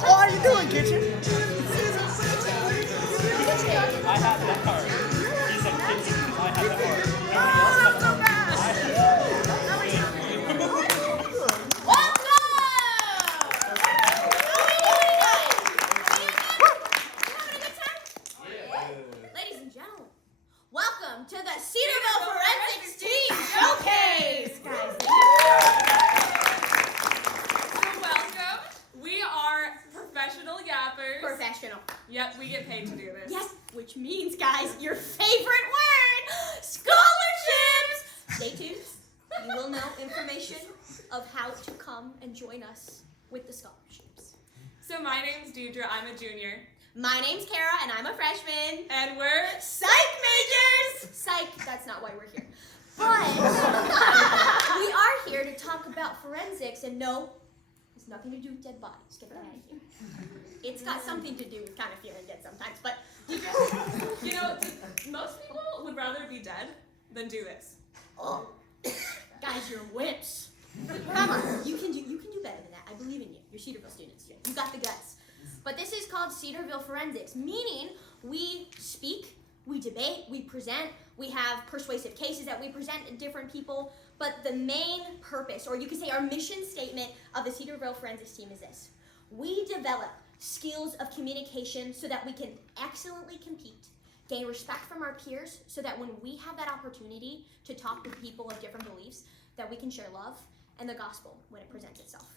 How are you doing, kitchen? I have the heart. He said kitchen. I have the heart. Nobody else has the heart. Ladies and gentlemen, welcome to the Cedarville Forensics Team Showcase, guys. So welcome. We are professional yappers. Professional. Yep, we get paid to do this. Yes, which means, guys, your favorite word, scholarships. Stay tuned. You will know information of how to come and join us with the scholarships. So my name's Deidre. I'm a junior. My name's Kara, and I'm a freshman. And we're Psych majors! Psych, that's not why we're here. But we are here to talk about forensics, and no, it's nothing to do with dead bodies. Get that out of here. It's got something to do with kind of feeling dead sometimes, but you know, most people would rather be dead than do this. oh, guys, you're wimps. Come on, you can do better than that. I believe in you. You're Cedarville students. You got the guts. But this is called Cedarville Forensics, meaning we speak, we debate, we present, we have persuasive cases that we present to different people, but the main purpose, or you could say our mission statement of the Cedarville Forensics team is this. We develop skills of communication so that we can excellently compete, gain respect from our peers, so that when we have that opportunity to talk with people of different beliefs, that we can share love and the gospel when it presents itself.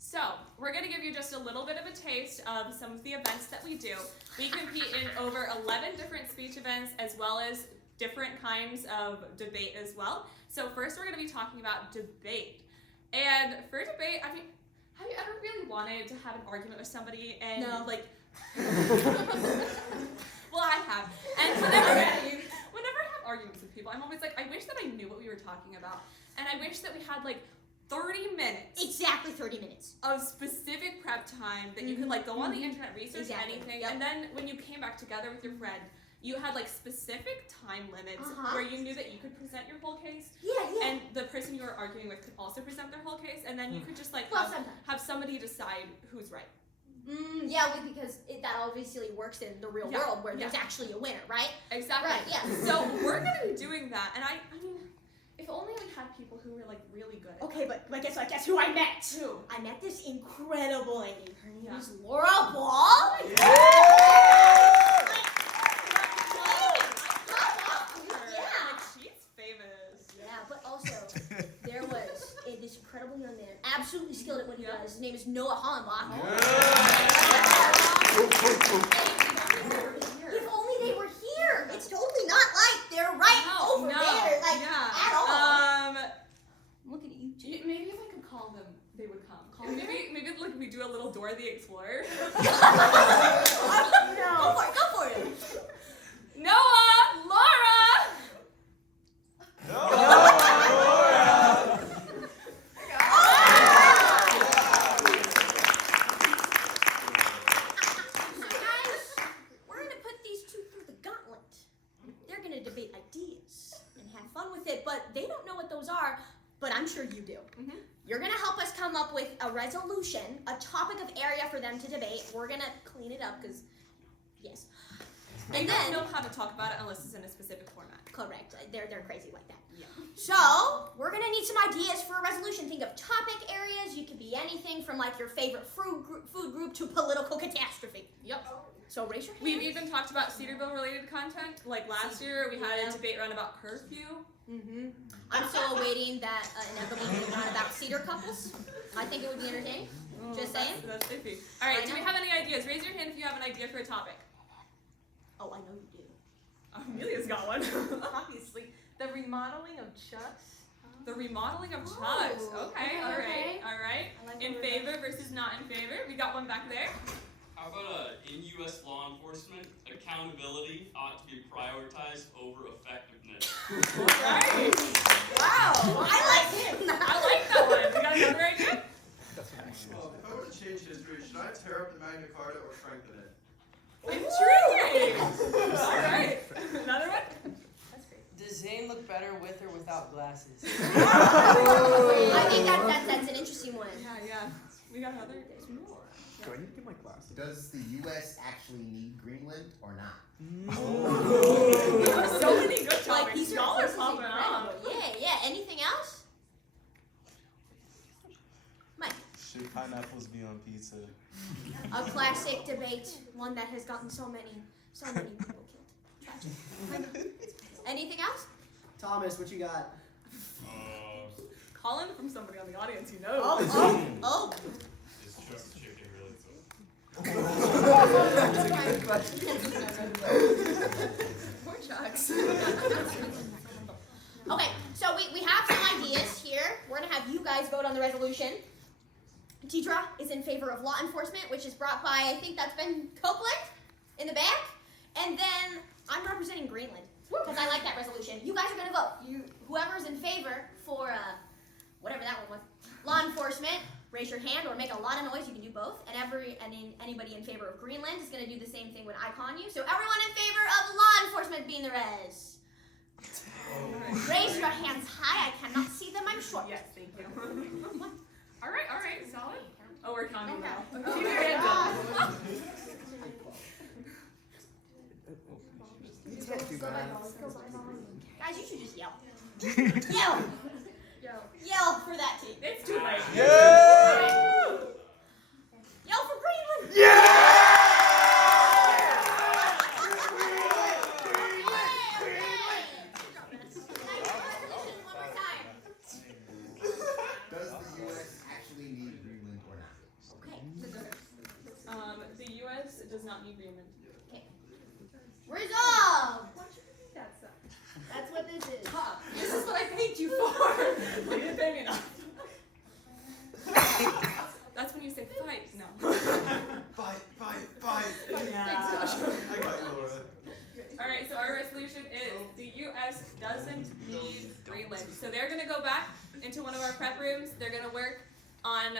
So, we're going to give you just a little bit of a taste of some of the events that we do. We compete in over 11 different speech events as well as different kinds of debate as well. So first we're going to be talking about debate. And for debate, I mean, have you ever really wanted to have an argument with somebody and No. like... Well, I have. And whenever I have arguments with people, I'm always like, I wish that I knew what we were talking about. And I wish that we had like 30 minutes. Exactly 30 minutes. Of specific prep time that you could like go on the internet, research anything, Yep. and then when you came back together with your friend, you had like specific time limits where you knew that you could present your whole case, and the person you were arguing with could also present their whole case, and then you could just like have somebody decide who's right. Because that obviously works in the real world where there's actually a winner, right? Exactly. Right, yeah. So we're gonna be doing that, and I mean, if only we had people who were like really good at Okay, but guess who I met? Who? I met this incredible lady. Her name is Laura Ball. She's famous. Yeah, but also there was this incredible young man, absolutely skilled at what he does. His name is Noah Hollenbach. If only they were here. It's totally not like they're right over there, at all. I'm looking at you too. Maybe if I could call them, they would come. Maybe like we do a little Dora the Explorer. No. Go for it. Noah, Laura. Debate ideas and have fun with it, but they don't know what those are, but I'm sure you do. You're going to help us come up with a resolution, a topic of area for them to debate. We're going to clean it up because, yes. And then know how to talk about it unless it's in a specific format. Correct. They're crazy like that. Yeah. So, we're going to need some ideas for a resolution. Think of topic areas. You could be anything from like your favorite food group to political catastrophe. Yep. So raise your hand. We've even talked about Cedarville related content. Like last year, we had a debate run about curfew. I'm still awaiting that inevitable debate run about cedar couples. I think it would be entertaining. Just saying. That's iffy. All right, do we have any ideas? Raise your hand if you have an idea for a topic. Oh, I know you do. Amelia's got one. Obviously. The remodeling of Chuck's. The remodeling of Chuck's. Okay, all right. I like In favor versus not in favor. We got one back there. How about in U.S. law enforcement, accountability ought to be prioritized over effectiveness. Right. Wow. I like it. I like that one. You got another idea? Well, if I were to change history, should I tear up the Magna Carta or strengthen it? Intriguing. All right. Another one? That's great. Does Zane look better with or without glasses? I think that's an interesting one. Yeah. We got another. There's more. Do I need to get my glasses? Does the U.S. actually need Greenland or not? So many good Like, topics. these Y'all are this is popping incredible. off. Yeah. Anything else? Mike. Should pineapples be on pizza? A classic debate, one that has gotten so many people killed. Tragic. Anything else? Thomas, what you got? Calling from somebody on the audience you know. Oh. Is Chuck's chicken really Poor Chucks. Okay, so we have some ideas here. We're gonna have you guys vote on the resolution. Tidra is in favor of law enforcement, which is brought by, I think that's been Copeland in the back. And then I'm representing Greenland, because I like that resolution. You guys are gonna vote. Whoever's in favor for whatever that one was, law enforcement, raise your hand or make a lot of noise. You can do both. And anybody in favor of Greenland is gonna do the same thing when I con you. So everyone in favor of law enforcement being the res. Raise your hands high. I cannot see them. I'm short. Yes, thank you. All right, solid. Oh, we're counting Okay. now. Keep your hands up. It's not too bad. Guys, you should just yell. Yell for that team. It's too late. Yeah! Yell for Greenland. Does the U.S. actually need Greenland or not? The U.S. does not need Greenland. Resolve. That's what this is. This is what I paid you for. You didn't pay me enough. That's when you say fight. No. Fight. Yeah. I got you, Laura. All right. So our resolution is the U.S. doesn't need Greenland. So they're gonna go back into one of our prep rooms. They're gonna work on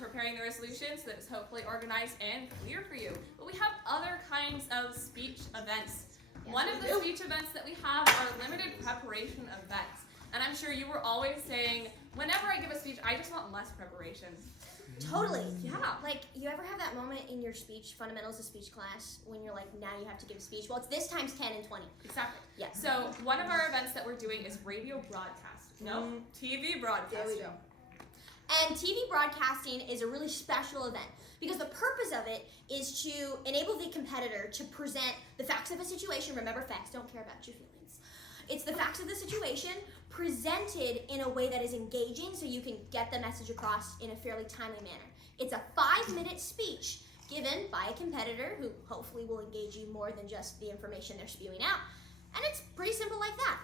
preparing the resolution so that it's hopefully organized and clear for you. But we have other kinds of speech events. One of the speech events that we have are limited preparation events. And I'm sure you were always saying, whenever I give a speech, I just want less preparation. Totally. Yeah. Like, you ever have that moment in your speech, fundamentals of speech class, when you're like, now you have to give a speech? Well, it's this times 10 and 20. Exactly. Yeah. So one of our events that we're doing is radio broadcast. No, TV broadcasting. There we go. And TV broadcasting is a really special event because the purpose of it is to enable the competitor to present the facts of a situation. Remember, facts don't care about your feelings. It's the facts of the situation presented in a way that is engaging so you can get the message across in a fairly timely manner. It's a 5-minute speech given by a competitor who hopefully will engage you more than just the information they're spewing out. And it's pretty simple like that.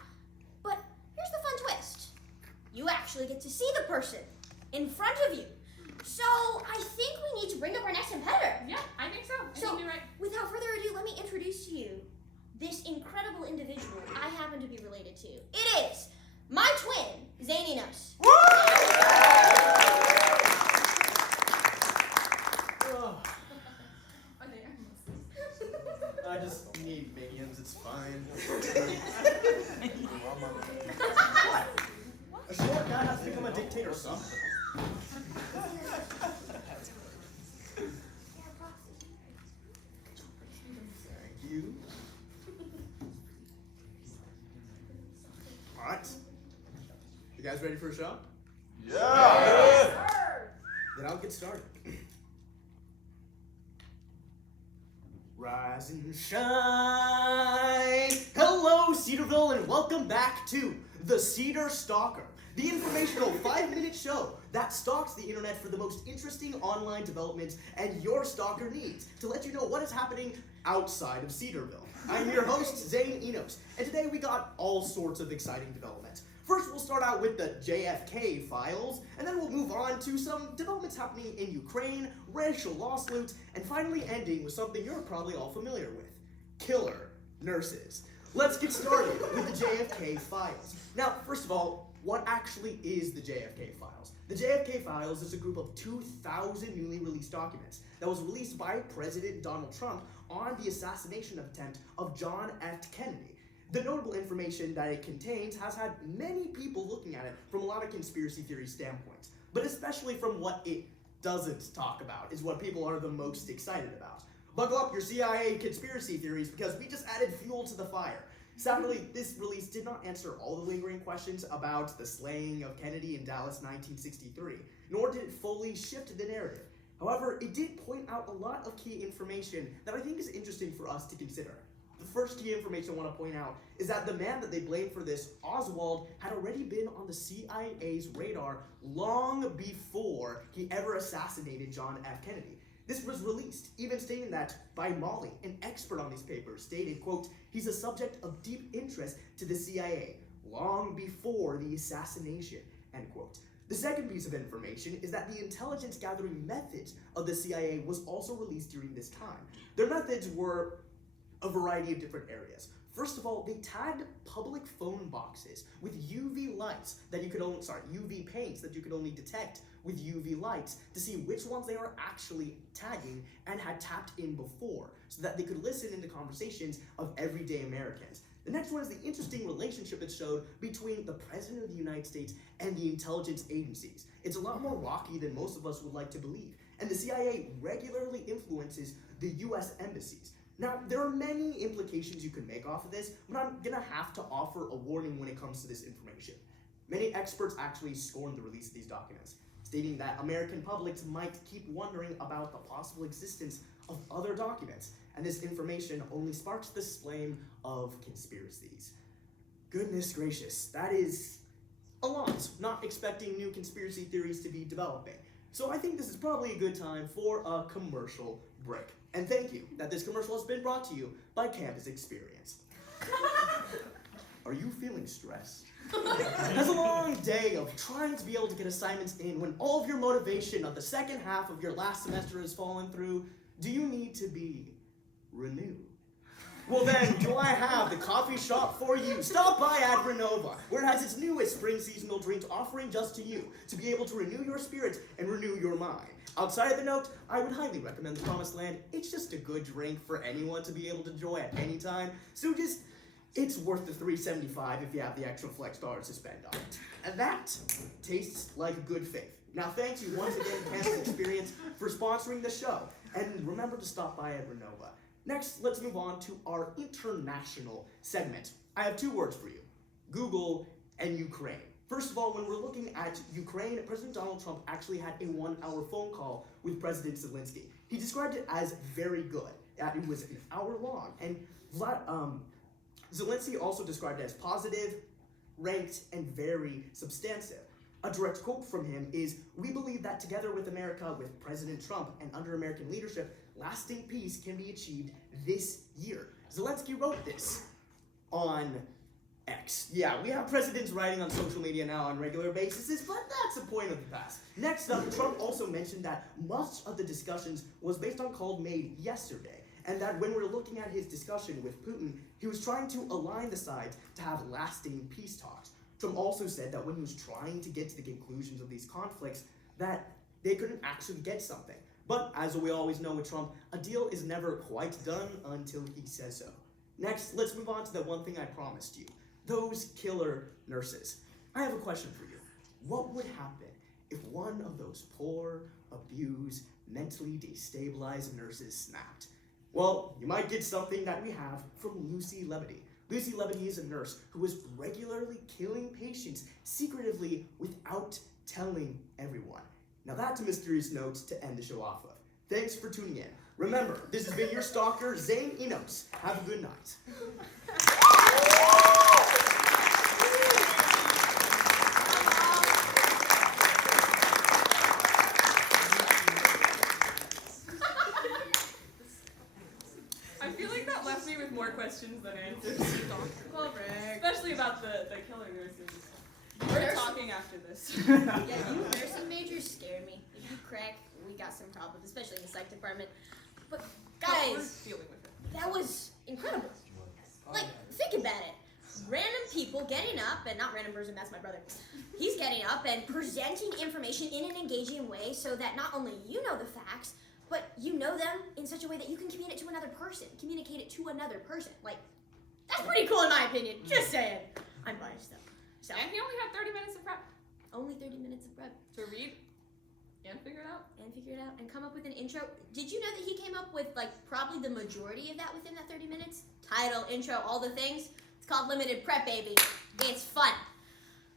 But here's the fun twist. You actually get to see the person in front of you. So I think we need to bring up our next competitor. Yeah, I think so. I So, think you're right. without further ado, let me introduce to you this incredible individual I happen to be related to. It is my twin, Zane Enos. I just need minions, it's fine. A short guy has to become a dictator, son. Thank you. Alright. You guys ready for a show? Yeah! Then I'll get started. Rise and shine! Hello, Cedarville, and welcome back to The Cedar Stalker, the informational 5-minute show that stalks the internet for the most interesting online developments and your stalker needs to let you know what is happening outside of Cedarville. I'm your host, Zane Enos, and today we got all sorts of exciting developments. First, we'll start out with the JFK files, and then we'll move on to some developments happening in Ukraine, racial lawsuits, and finally ending with something you're probably all familiar with: killer nurses. Let's get started with the JFK files. Now, first of all, what actually is the JFK files? The JFK files is a group of 2,000 newly released documents that was released by President Donald Trump on the assassination attempt of John F. Kennedy. The notable information that it contains has had many people looking at it from a lot of conspiracy theory standpoints, but especially from what it doesn't talk about is what people are the most excited about. Buckle up your CIA conspiracy theories because we just added fuel to the fire. Sadly, this release did not answer all the lingering questions about the slaying of Kennedy in Dallas 1963, nor did it fully shift the narrative. However, it did point out a lot of key information that I think is interesting for us to consider. The first key information I want to point out is that the man that they blame for this, Oswald, had already been on the CIA's radar long before he ever assassinated John F. Kennedy. This was released, even stating that by Molly, an expert on these papers, stated, quote, he's a subject of deep interest to the CIA long before the assassination, end quote. The second piece of information is that the intelligence gathering methods of the CIA was also released during this time. Their methods were a variety of different areas. First of all, they tagged public phone boxes with UV lights that you could only, UV paints that you could only detect with UV lights to see which ones they were actually tagging and had tapped in before, so that they could listen into conversations of everyday Americans. The next one is the interesting relationship it showed between the President of the United States and the intelligence agencies. It's a lot more rocky than most of us would like to believe, and the CIA regularly influences the US embassies. Now, there are many implications you could make off of this, but I'm gonna have to offer a warning when it comes to this information. Many experts actually scorned the release of these documents, stating that American publics might keep wondering about the possible existence of other documents, and this information only sparks the flame of conspiracies. Goodness gracious, that is a lot. Not expecting new conspiracy theories to be developing. So I think this is probably a good time for a commercial break. And thank you that this commercial has been brought to you by Campus Experience. Are you feeling stressed? Has a long day of trying to be able to get assignments in when all of your motivation of the second half of your last semester has fallen through? Do you need to be renewed? Well then, do I have the coffee shop for you? Stop by at Renova, where it has its newest spring seasonal drinks offering just to you, to be able to renew your spirit and renew your mind. Outside of the note, I would highly recommend the Promised Land. It's just a good drink for anyone to be able to enjoy at any time. So it's worth the $3.75 if you have the extra flex dollars to spend on it. And that tastes like good faith. Now thank you once again, Campus Experience, for sponsoring the show. And remember to stop by at Renova. Next, let's move on to our international segment. I have two words for you: Google and Ukraine. First of all, when we're looking at Ukraine, President Donald Trump actually had a 1-hour phone call with President Zelensky. He described it as very good. It was an hour long. And Zelensky also described it as positive, ranked, and very substantive. A direct quote from him is, "We believe that together with America, with President Trump, and under American leadership, lasting peace can be achieved this year." Zelensky wrote this on X. Yeah, we have presidents writing on social media now on regular basis, but that's a point of the past. Next up, Trump also mentioned that much of the discussions was based on calls made yesterday, and that when we're looking at his discussion with Putin, he was trying to align the sides to have lasting peace talks. Trump also said that when he was trying to get to the conclusions of these conflicts, that they couldn't actually get something. But as we always know with Trump, a deal is never quite done until he says so. Next, let's move on to the one thing I promised you. Those killer nurses. I have a question for you. What would happen if one of those poor, abused, mentally destabilized nurses snapped? Well, you might get something that we have from Lucy Lebedy. Lucy Lebedy is a nurse who was regularly killing patients secretively without telling everyone. Now that's a mysterious note to end the show off with. Thanks for tuning in. Remember, this has been your stalker, Zane Enos. Have a good night. I feel like that left me with more questions than answers. Well, Rick. Especially about the killer nurses. We're talking after this. Yeah, you nursing majors scare me. If you crack, we got some problems, especially in the psych department. But We're guys, dealing with it. that was incredible. Like, think about it. Random people getting up, and not random person, that's my brother. He's getting up and presenting information in an engaging way so that not only you know the facts, but you know them in such a way that you can communicate it to another person. Like, that's pretty cool in my opinion. Just saying. I'm biased though. So, And he only had 30 minutes of prep only 30 minutes of prep. to read And figure it out. And come up with an intro. Did you know that he came up with like probably the majority of that within that 30 minutes? Title, intro, all the things. It's called limited prep, baby. It's fun.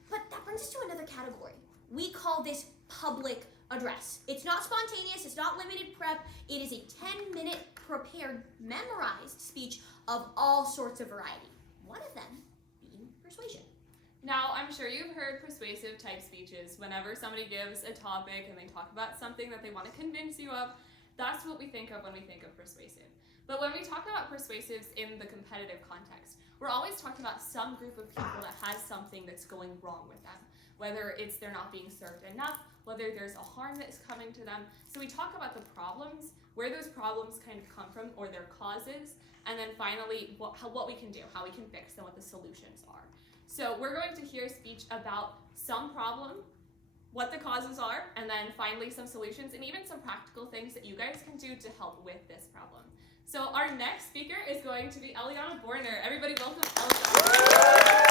But that brings us to another category. We call this public address. It's not spontaneous, it's not limited prep. It is a 10-minute prepared, memorized speech of all sorts of variety. One of them being persuasion. Now, I'm sure you've heard persuasive type speeches. Whenever somebody gives a topic and they talk about something that they want to convince you of, that's what we think of when we think of persuasive. But when we talk about persuasives in the competitive context, we're always talking about some group of people that has something that's going wrong with them. Whether it's they're not being served enough, whether there's a harm that's coming to them. So we talk about the problems, where those problems kind of come from, or their causes, and then finally what we can do, how we can fix them, what the solutions are. So we're going to hear a speech about some problem, what the causes are, and then finally some solutions, and even some practical things that you guys can do to help with this problem. So our next speaker is going to be Eliana Boerner. Everybody welcome Eliana.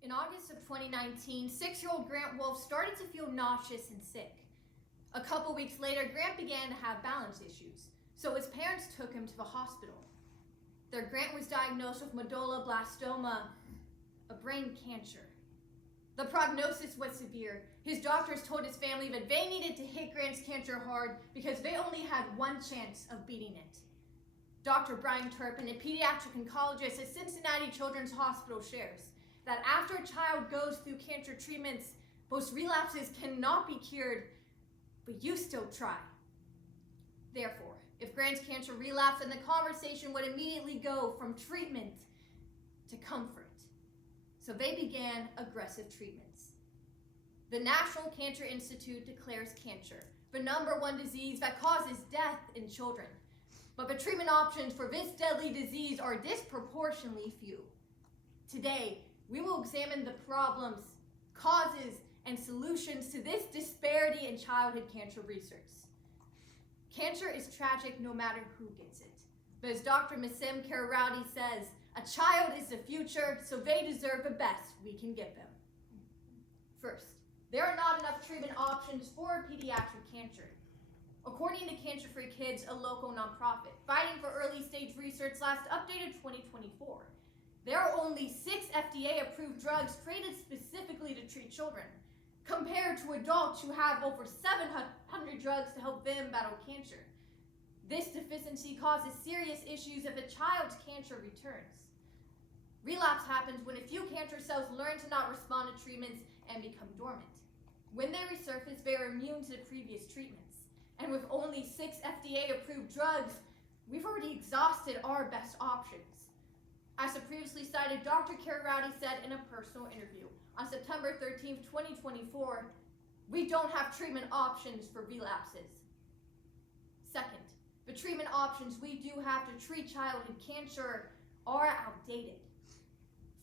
In August of 2019, 6-year-old Grant Wolf started to feel nauseous and sick. A couple weeks later, Grant began to have balance issues, so his parents took him to the hospital. Their Grant was diagnosed with medulloblastoma, a brain cancer. The prognosis was severe. His doctors told his family that they needed to hit Grant's cancer hard because they only had one chance of beating it. Dr. Brian Turpin, a pediatric oncologist at Cincinnati Children's Hospital, shares that after a child goes through cancer treatments, most relapses cannot be cured, but you still try. Therefore, if Grant's cancer relapsed, then the conversation would immediately go from treatment to comfort. So they began aggressive treatments. The National Cancer Institute declares cancer the #1 disease that causes death in children. But the treatment options for this deadly disease are disproportionately few. Today, we will examine the problems, causes, and solutions to this disparity in childhood cancer research. Cancer is tragic no matter who gets it. But as Dr. Masim Karawati says, a child is the future, so they deserve the best we can give them. First, there are not enough treatment options for pediatric cancer. According to Cancer Free Kids, a local nonprofit fighting for early stage research, last updated 2024, there are only 6 FDA-approved drugs created specifically to treat children, compared to adults who have over 700 drugs to help them battle cancer. This deficiency causes serious issues if a child's cancer returns. Relapse happens when a few cancer cells learn to not respond to treatments and become dormant. When they resurface, they are immune to the previous treatments. And with only 6 FDA-approved drugs, we've already exhausted our best options. As the previously cited, Dr. Karawati said in a personal interview on September 13, 2024, we don't have treatment options for relapses. Second, the treatment options we do have to treat childhood cancer are outdated.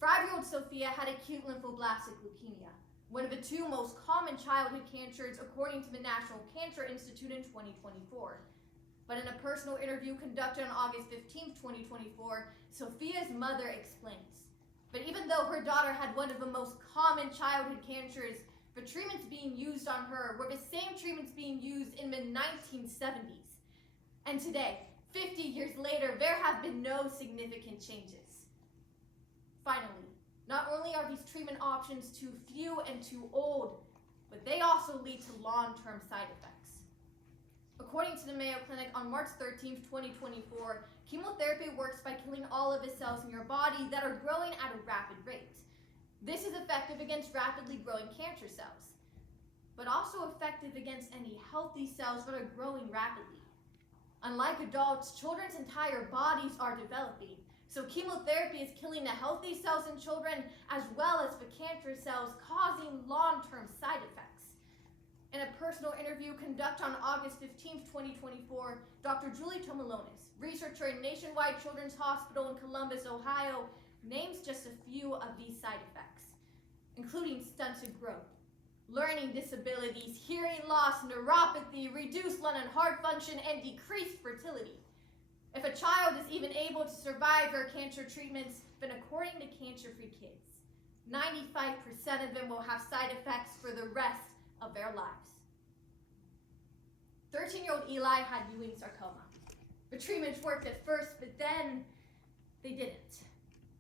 5-year-old Sophia had acute lymphoblastic leukemia, one of the 2 most common childhood cancers according to the National Cancer Institute in 2024. But in a personal interview conducted on August 15, 2024, Sophia's mother explains. But even though her daughter had one of the most common childhood cancers, the treatments being used on her were the same treatments being used in the 1970s. And today, 50 years later, there have been no significant changes. Finally, not only are these treatment options too few and too old, but they also lead to long-term side effects. According to the Mayo Clinic, on March 13, 2024, chemotherapy works by killing all of the cells in your body that are growing at a rapid rate. This is effective against rapidly growing cancer cells, but also effective against any healthy cells that are growing rapidly. Unlike adults, children's entire bodies are developing, So chemotherapy is killing the healthy cells in children as well as the cancer cells, causing long-term side effects. In a personal interview conducted on August 15, 2024, Dr. Julie Torlone, researcher in Nationwide Children's Hospital in Columbus, Ohio, names just a few of these side effects, including stunted growth, learning disabilities, hearing loss, neuropathy, reduced lung and heart function, and decreased fertility. If a child is even able to survive their cancer treatments, then according to Cancer Free Kids, 95% of them will have side effects for the rest of their lives. 13-year-old Eli had Ewing sarcoma. The treatments worked at first, but then they didn't.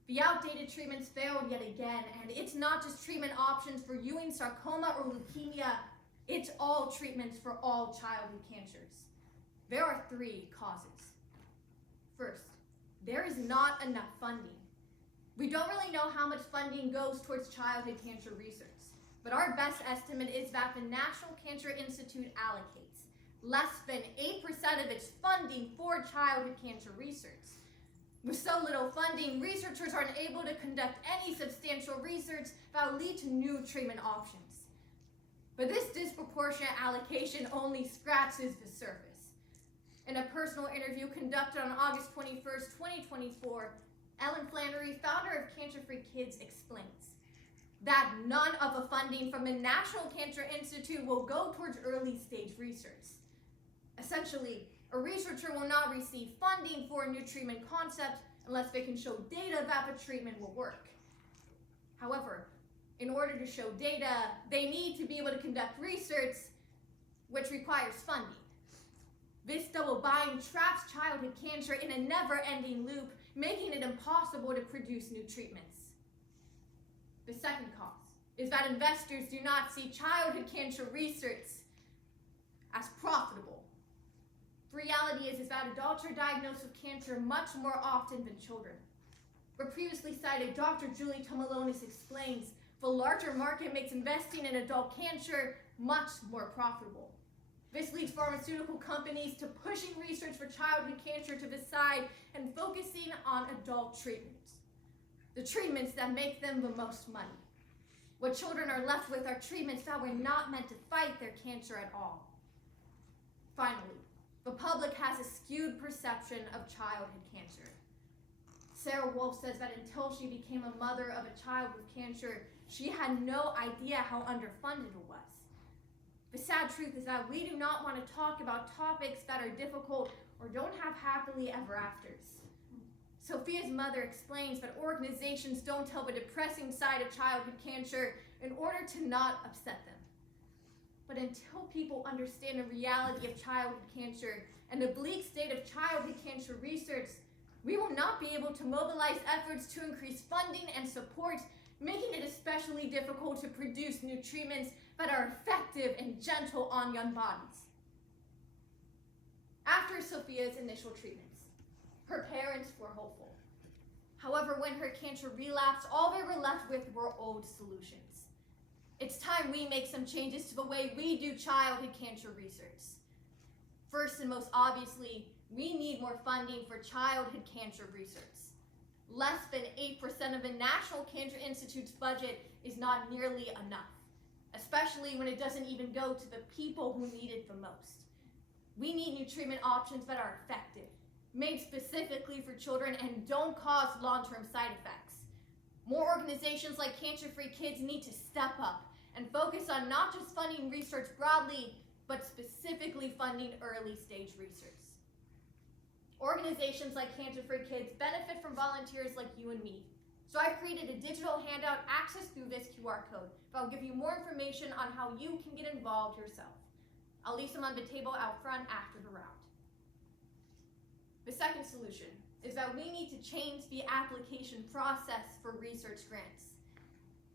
The outdated treatments failed yet again, and it's not just treatment options for Ewing sarcoma or leukemia, it's all treatments for all childhood cancers. There are 3 causes. First, there is not enough funding. We don't really know how much funding goes towards childhood cancer research, but our best estimate is that the National Cancer Institute allocates less than 8% of its funding for childhood cancer research. With so little funding, researchers aren't able to conduct any substantial research that will lead to new treatment options. But this disproportionate allocation only scratches the surface. In a personal interview conducted on August 21st, 2024, Ellen Flannery, founder of Cancer Free Kids, explains that none of the funding from the National Cancer Institute will go towards early stage research. Essentially, a researcher will not receive funding for a new treatment concept unless they can show data that the treatment will work. However, in order to show data, they need to be able to conduct research, which requires funding. This double bind traps childhood cancer in a never-ending loop, making it impossible to produce new treatments. The second cause is that investors do not see childhood cancer research as profitable. The reality is that adults are diagnosed with cancer much more often than children. The previously cited Dr. Julie Torlone explains the larger market makes investing in adult cancer much more profitable. This leads pharmaceutical companies to pushing research for childhood cancer to the side and focusing on adult treatments, the treatments that make them the most money. What children are left with are treatments that were not meant to fight their cancer at all. Finally, the public has a skewed perception of childhood cancer. Sarah Wolf says that until she became a mother of a child with cancer, she had no idea how underfunded it was. The sad truth is that we do not want to talk about topics that are difficult or don't have happily ever afters. Sophia's mother explains that organizations don't tell the depressing side of childhood cancer in order to not upset them. But until people understand the reality of childhood cancer and the bleak state of childhood cancer research, we will not be able to mobilize efforts to increase funding and support, making it especially difficult to produce new treatments that are effective and gentle on young bodies. After Sophia's initial treatments, her parents were hopeful. However, when her cancer relapsed, all they were left with were old solutions. It's time we make some changes to the way we do childhood cancer research. First and most obviously, we need more funding for childhood cancer research. Less than 8% of the National Cancer Institute's budget is not nearly enough, especially when it doesn't even go to the people who need it the most. We need new treatment options that are effective, made specifically for children and don't cause long-term side effects. More organizations like Cancer Free Kids need to step up and focus on not just funding research broadly, but specifically funding early stage research. Organizations like Cancer Free Kids benefit from volunteers like you and me. So I've created a digital handout accessed through this QR code that will give you more information on how you can get involved yourself. I'll leave some on the table out front after the round. The second solution is that we need to change the application process for research grants.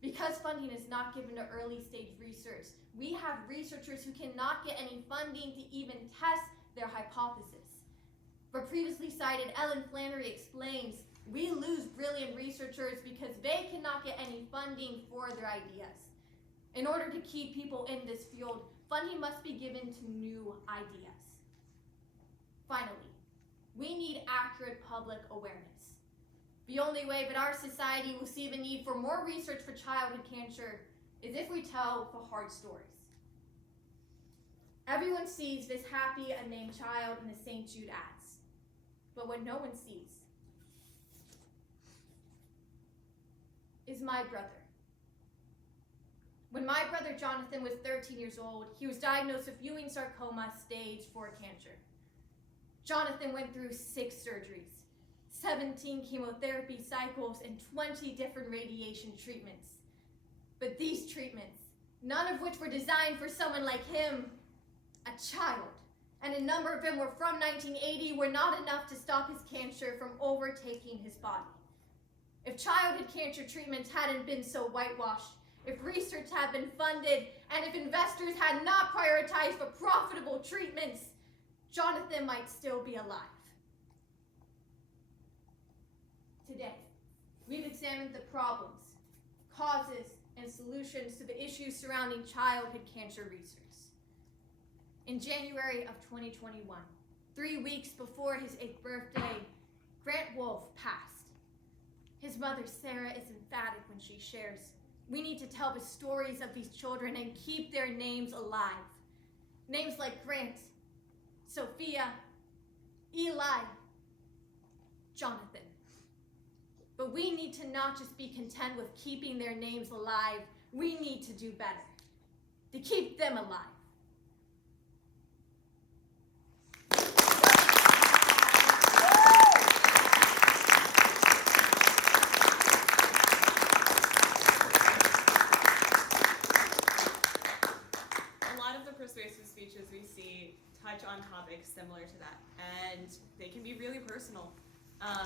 Because funding is not given to early stage research, we have researchers who cannot get any funding to even test their hypothesis. The previously cited Ellen Flannery explains, we lose brilliant researchers because they cannot get any funding for their ideas. In order to keep people in this field, funding must be given to new ideas. Finally, we need accurate public awareness. The only way that our society will see the need for more research for childhood cancer is if we tell the hard stories. Everyone sees this happy unnamed child in the St. Jude ads, but what no one sees is my brother. When my brother Jonathan was 13 years old, he was diagnosed with Ewing sarcoma stage 4 cancer. Jonathan went through 6 surgeries, 17 chemotherapy cycles, and 20 different radiation treatments. But these treatments, none of which were designed for someone like him, a child, and a number of them were from 1980, were not enough to stop his cancer from overtaking his body. If childhood cancer treatments hadn't been so whitewashed, if research had been funded, and if investors had not prioritized for profitable treatments, Jonathan might still be alive. Today, we've examined the problems, causes, and solutions to the issues surrounding childhood cancer research. In January of 2021, 3 weeks before his 8th birthday, Grant Wolfe passed. His mother, Sarah, is emphatic when she shares, "We need to tell the stories of these children and keep their names alive." Names like Grant, Sophia, Eli, Jonathan. But we need to not just be content with keeping their names alive, we need to do better, to keep them alive. Persuasive speeches we see touch on topics similar to that, and they can be really personal.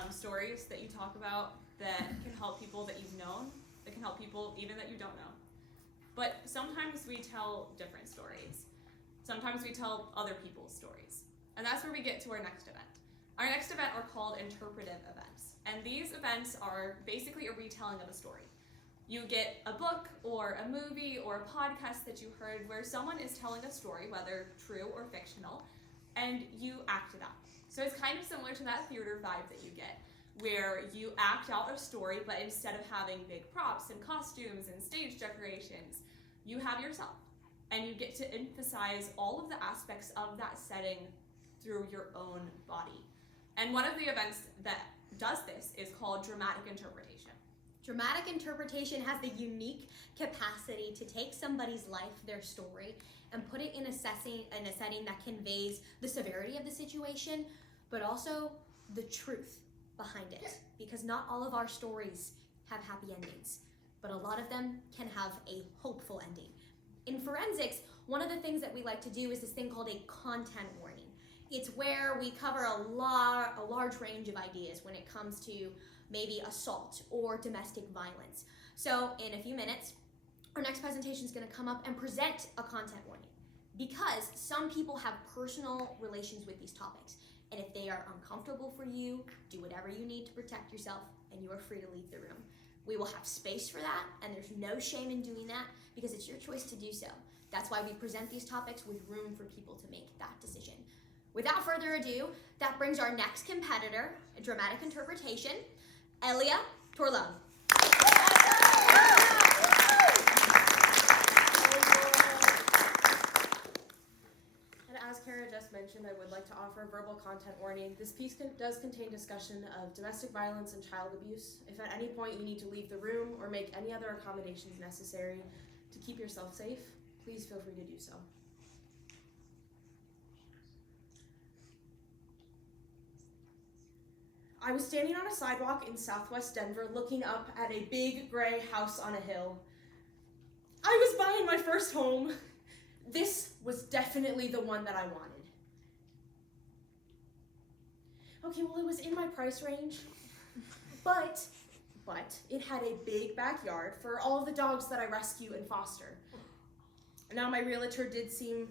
Stories that you talk about that can help people that you've known, that can help people even that you don't know. But sometimes we tell different stories. Sometimes we tell other people's stories. And that's where we get to our next event. Our next event are called interpretive events. And these events are basically a retelling of a story. You get a book or a movie or a podcast that you heard where someone is telling a story, whether true or fictional, and you act it out. So it's kind of similar to that theater vibe that you get, where you act out a story, but instead of having big props and costumes and stage decorations, you have yourself. And you get to emphasize all of the aspects of that setting through your own body. And one of the events that does this is called dramatic interpretation. Dramatic interpretation has the unique capacity to take somebody's life, their story, and put it in a setting that conveys the severity of the situation, but also the truth behind it. Because not all of our stories have happy endings, but a lot of them can have a hopeful ending. In forensics, one of the things that we like to do is this thing called a content warning. It's where we cover a large range of ideas when it comes to maybe assault or domestic violence. So in a few minutes, our next presentation is going to come up and present a content warning, because some people have personal relations with these topics. And if they are uncomfortable for you, do whatever you need to protect yourself, and you are free to leave the room. We will have space for that, and there's no shame in doing that, because it's your choice to do so. That's why we present these topics with room for people to make that decision. Without further ado, that brings our next competitor, a dramatic interpretation, Ellia, Torlone. And as Kara just mentioned, I would like to offer a verbal content warning. This piece does contain discussion of domestic violence and child abuse. If at any point you need to leave the room or make any other accommodations necessary to keep yourself safe, please feel free to do so. I was standing on a sidewalk in southwest Denver looking up at a big gray house on a hill. I was buying my first home. This was definitely the one that I wanted. Okay, well, it was in my price range, but it had a big backyard for all of the dogs that I rescue and foster. Now, my realtor did seem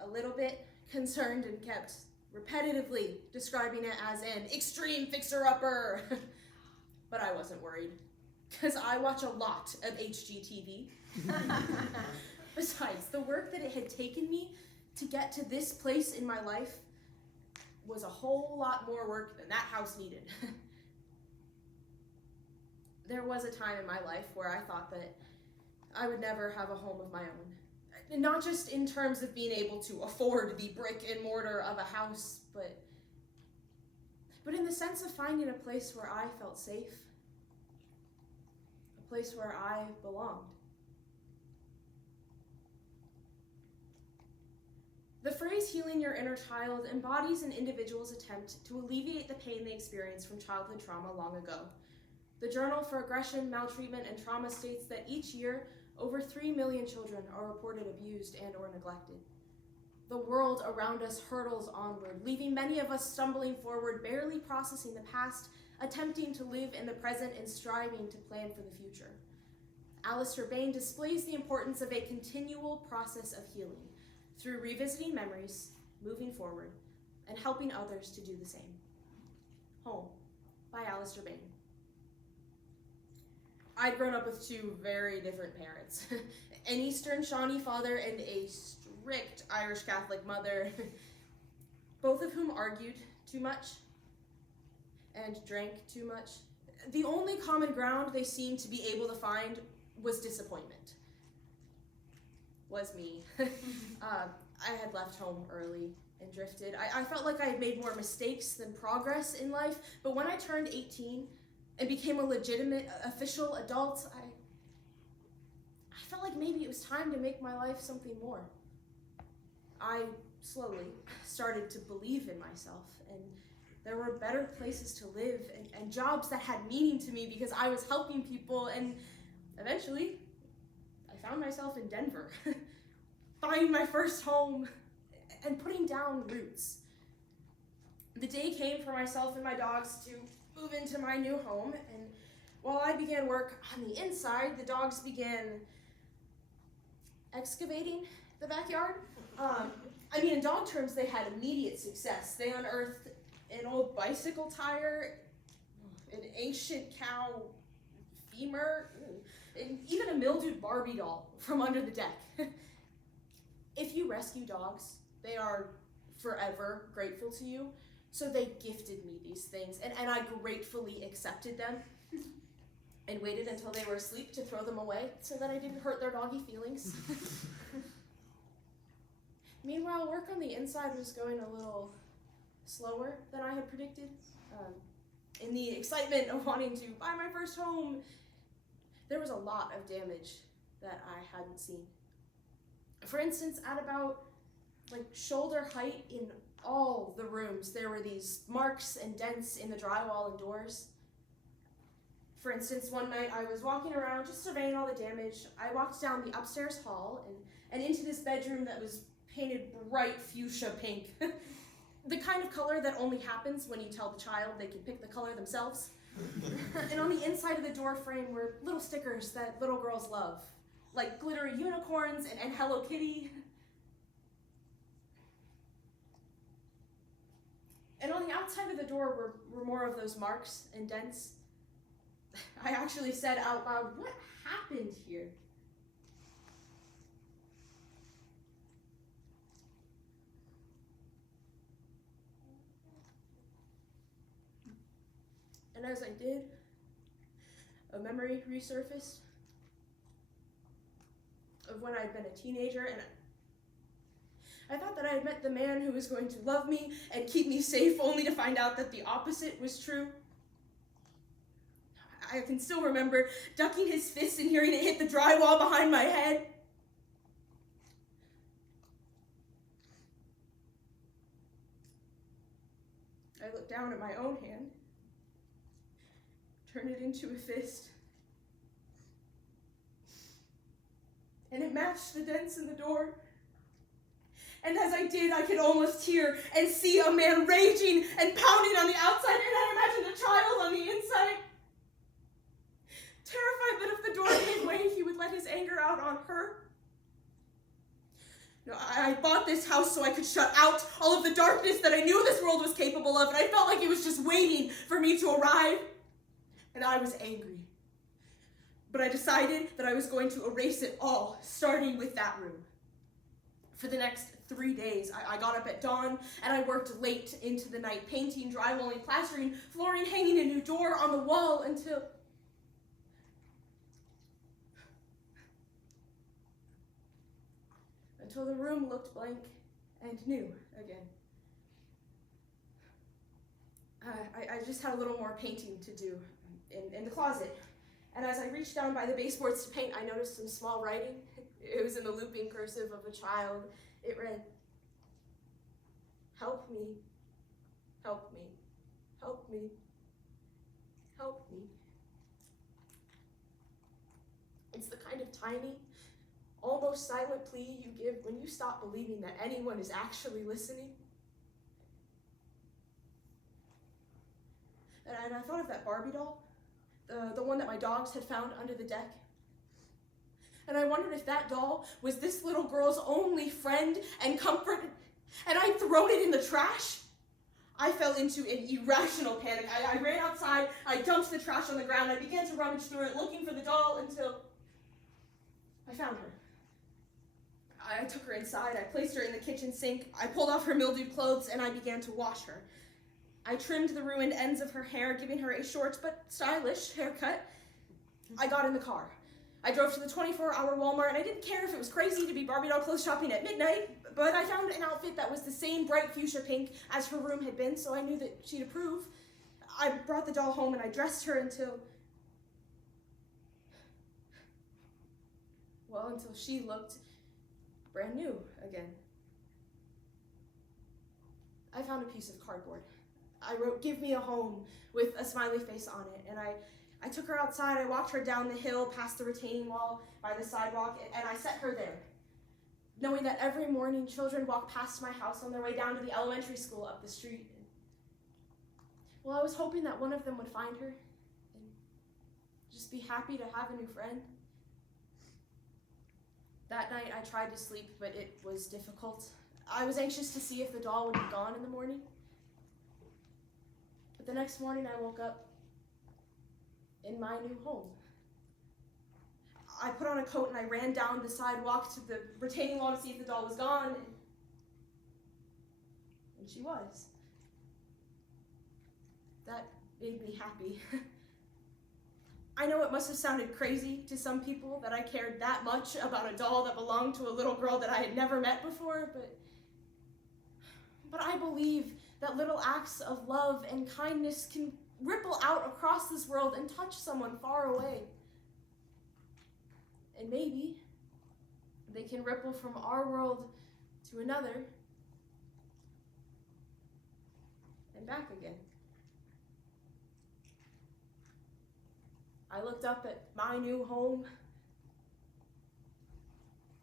a little bit concerned and kept repetitively describing it as an extreme fixer-upper. But I wasn't worried, because I watch a lot of HGTV. Besides, the work that it had taken me to get to this place in my life was a whole lot more work than that house needed. There was a time in my life where I thought that I would never have a home of my own. Not just in terms of being able to afford the brick and mortar of a house, but in the sense of finding a place where I felt safe, a place where I belonged. The phrase healing your inner child embodies an individual's attempt to alleviate the pain they experienced from childhood trauma long ago. The Journal for Aggression, Maltreatment, and Trauma states that each year, over 3 million children are reported abused and or neglected. The world around us hurtles onward, leaving many of us stumbling forward, barely processing the past, attempting to live in the present and striving to plan for the future. Alistair Bain displays the importance of a continual process of healing through revisiting memories, moving forward, and helping others to do the same. Home, by Alistair Bain. I'd grown up with two very different parents, an Eastern Shawnee father and a strict Irish Catholic mother, both of whom argued too much and drank too much. The only common ground they seemed to be able to find was disappointment. Was me. I had left home early and drifted. I felt like I had made more mistakes than progress in life, but when I turned 18 and became a legitimate, official adult, I felt like maybe it was time to make my life something more. I slowly started to believe in myself, and there were better places to live and jobs that had meaning to me because I was helping people, and eventually I found myself in Denver, buying my first home and putting down roots. The day came for myself and my dogs to move into my new home, and while I began work on the inside, the dogs began excavating the backyard. In dog terms, they had immediate success. They unearthed an old bicycle tire, an ancient cow femur, and even a mildewed Barbie doll from under the deck. If you rescue dogs, they are forever grateful to you. So they gifted me these things, and I gratefully accepted them and waited until they were asleep to throw them away so that I didn't hurt their doggy feelings. Meanwhile, work on the inside was going a little slower than I had predicted. In the excitement of wanting to buy my first home, there was a lot of damage that I hadn't seen. For instance, at about shoulder height in all the rooms, there were these marks and dents in the drywall and doors. For instance, one night I was walking around just surveying all the damage. I walked down the upstairs hall and into this bedroom that was painted bright fuchsia pink. The kind of color that only happens when you tell the child they can pick the color themselves. And on the inside of the door frame were little stickers that little girls love, like glittery unicorns and Hello Kitty. And on the outside of the door were more of those marks and dents. I actually said out loud, "What happened here?" And as I did, a memory resurfaced of when I'd been a teenager, and I thought that I had met the man who was going to love me and keep me safe, only to find out that the opposite was true. I can still remember ducking his fist and hearing it hit the drywall behind my head. I looked down at my own hand, turned it into a fist, and it matched the dents in the door. And as I did, I could almost hear and see a man raging and pounding on the outside, and I imagined a child on the inside. Terrified that if the door gave way, he would let his anger out on her. No, I bought this house so I could shut out all of the darkness that I knew this world was capable of, and I felt like it was just waiting for me to arrive. And I was angry. But I decided that I was going to erase it all, starting with that room. For the next 3 days, I got up at dawn, and I worked late into the night, painting, drywalling, plastering, flooring, hanging a new door on the wall until until the room looked blank and new again. I just had a little more painting to do in the closet. And as I reached down by the baseboards to paint, I noticed some small writing. It was in the looping cursive of a child. It read, "Help me, help me, help me, help me." It's the kind of tiny, almost silent plea you give when you stop believing that anyone is actually listening. And I thought of that Barbie doll, the one that my dogs had found under the deck. And I wondered if that doll was this little girl's only friend and comfort, and I'd thrown it in the trash. I fell into an irrational panic. I ran outside, I dumped the trash on the ground, I began to rummage through it, looking for the doll until I found her. I took her inside, I placed her in the kitchen sink, I pulled off her mildewed clothes, and I began to wash her. I trimmed the ruined ends of her hair, giving her a short but stylish haircut. I got in the car. I drove to the 24-hour Walmart, and I didn't care if it was crazy to be Barbie doll clothes shopping at midnight, but I found an outfit that was the same bright fuchsia pink as her room had been, so I knew that she'd approve. I brought the doll home, and I dressed her until she looked brand new again. I found a piece of cardboard. I wrote, "Give me a home," with a smiley face on it, and I took her outside, I walked her down the hill past the retaining wall by the sidewalk, and I set her there, knowing that every morning children walk past my house on their way down to the elementary school up the street. Well, I was hoping that one of them would find her and just be happy to have a new friend. That night I tried to sleep, but it was difficult. I was anxious to see if the doll would be gone in the morning. But the next morning I woke up in my new home. I put on a coat and I ran down the sidewalk to the retaining wall to see if the doll was gone, and she was. That made me happy. I know it must have sounded crazy to some people that I cared that much about a doll that belonged to a little girl that I had never met before, but I believe that little acts of love and kindness can ripple out across this world and touch someone far away. And maybe they can ripple from our world to another and back again. I looked up at my new home.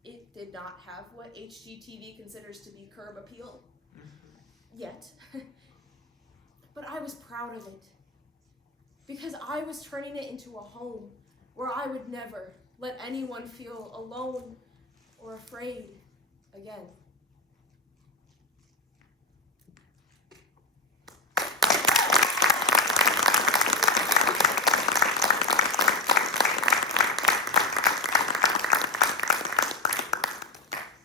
It did not have what HGTV considers to be curb appeal. Yet. But I was proud of it. Because I was turning it into a home where I would never let anyone feel alone or afraid again.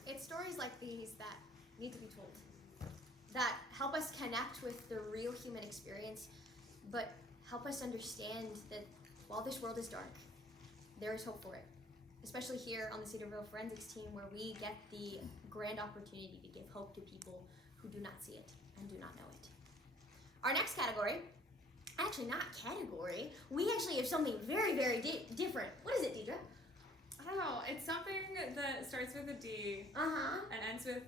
It's stories like these that need to be told, that help us connect with the real human experience, but help us understand that while this world is dark, there is hope for it. Especially here on the Cedarville Forensics team, where we get the grand opportunity to give hope to people who do not see it and do not know it. Our next category, actually not category, we actually have something very, very different. What is it, Deidre? I don't know. It's something that starts with a D and ends with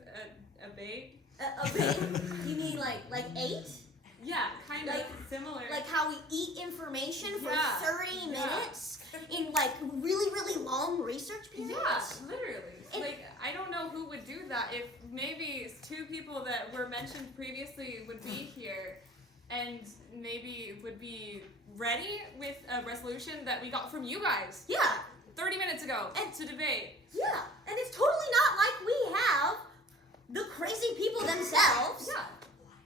a bait. A bait? You mean like 8? Yeah, kind of similar. Like how we eat information for 30 minutes in like really, really long research periods? Yeah, literally. I don't know who would do that. If maybe 2 people that were mentioned previously would be here and maybe would be ready with a resolution that we got from you guys. Yeah. 30 minutes ago to debate. Yeah, and it's totally not like we have the crazy people themselves. Yeah.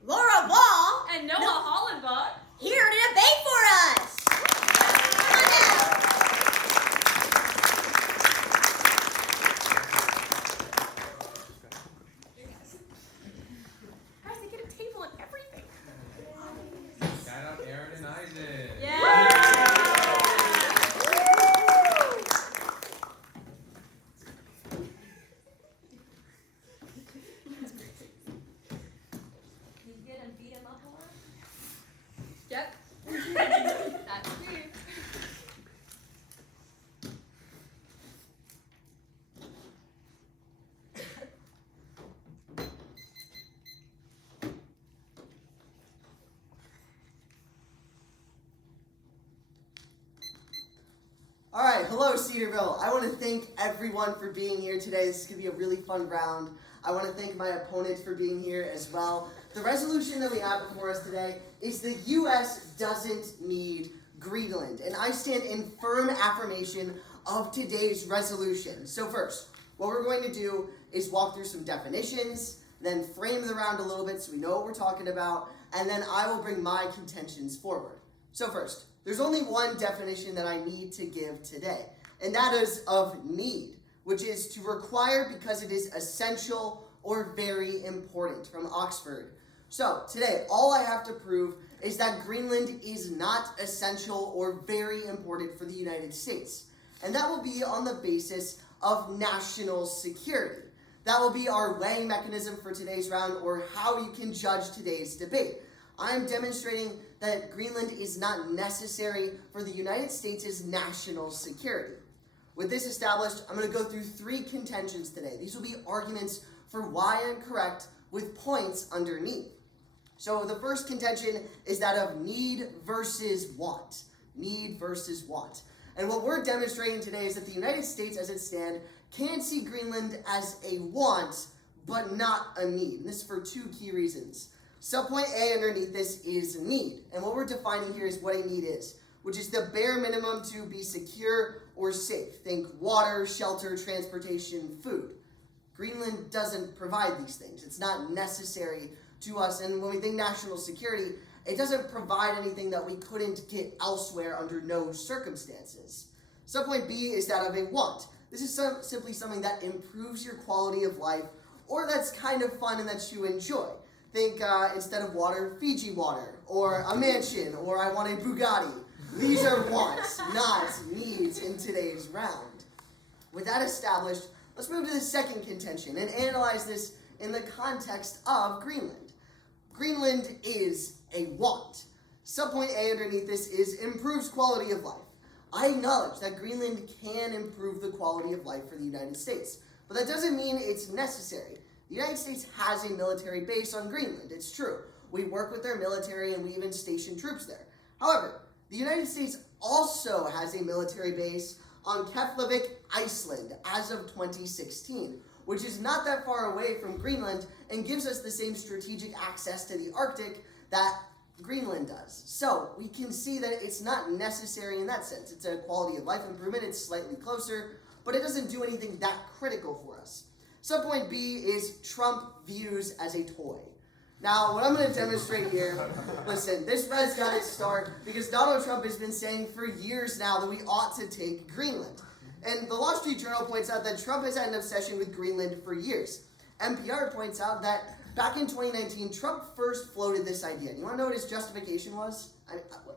Laura Ball and Noah Hollenbach here to debate for us. Come on out. Guys, they get a table and everything. Shout out Aaron and Isaac. Yeah. All right, hello Cedarville. I want to thank everyone for being here today. This is going to be a really fun round. I want to thank my opponents for being here as well. The resolution that we have before us today is the U.S. doesn't need Greenland, and I stand in firm affirmation of today's resolution. So first, what we're going to do is walk through some definitions, then frame the round a little bit so we know what we're talking about, and then I will bring my contentions forward. So first, there's only one definition that I need to give today, and that is of need, which is to require because it is essential or very important, from Oxford. So today, all I have to prove is that Greenland is not essential or very important for the United States, and that will be on the basis of national security. That will be our weighing mechanism for today's round, or how you can judge today's debate. I'm demonstrating that Greenland is not necessary for the United States' national security. With this established, I'm going to go through three contentions today. These will be arguments for why I'm correct with points underneath. So the first contention is that of need versus want. Need versus want. And what we're demonstrating today is that the United States, as it stands, can see Greenland as a want, but not a need. And this is for two key reasons. Subpoint A underneath this is need. And what we're defining here is what a need is, which is the bare minimum to be secure or safe. Think water, shelter, transportation, food. Greenland doesn't provide these things. It's not necessary to us. And when we think national security, it doesn't provide anything that we couldn't get elsewhere under no circumstances. Subpoint B is that of a want. This is simply something that improves your quality of life, or that's kind of fun and that you enjoy. Think instead of water, Fiji water, or a mansion, or I want a Bugatti. These are wants, not needs in today's round. With that established, let's move to the second contention and analyze this in the context of Greenland. Greenland is a want. Subpoint A underneath this is improves quality of life. I acknowledge that Greenland can improve the quality of life for the United States, but that doesn't mean it's necessary. The United States has a military base on Greenland, it's true. We work with their military and we even station troops there. However, the United States also has a military base on Keflavik, Iceland, as of 2016, which is not that far away from Greenland and gives us the same strategic access to the Arctic that Greenland does. So we can see that it's not necessary in that sense. It's a quality of life improvement, it's slightly closer, but it doesn't do anything that critical for us. Subpoint B is Trump views as a toy. Now, what I'm going to demonstrate here, listen, this red's got its start because Donald Trump has been saying for years now that we ought to take Greenland. And the Wall Street Journal points out that Trump has had an obsession with Greenland for years. NPR points out that back in 2019, Trump first floated this idea. You want to know what his justification was?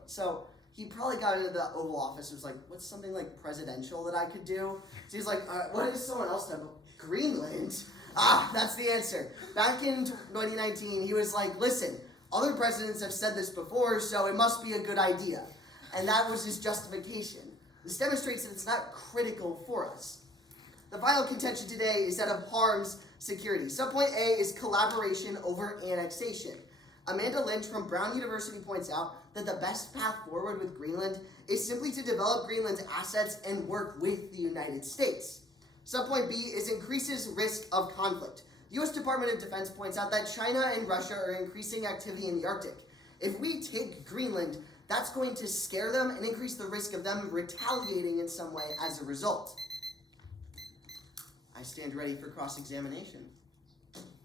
So he probably got into the Oval Office and was like, what's something like presidential that I could do? So he's like, what is someone else done? Greenland? That's the answer. Back in 2019, he was like, listen, other presidents have said this before, so it must be a good idea. And that was his justification. This demonstrates that it's not critical for us. The final contention today is that of harms security. Subpoint A is collaboration over annexation. Amanda Lynch from Brown University points out that the best path forward with Greenland is simply to develop Greenland's assets and work with the United States. Subpoint B is increases risk of conflict. The U.S. Department of Defense points out that China and Russia are increasing activity in the Arctic. If we take Greenland, that's going to scare them and increase the risk of them retaliating in some way as a result. I stand ready for cross-examination.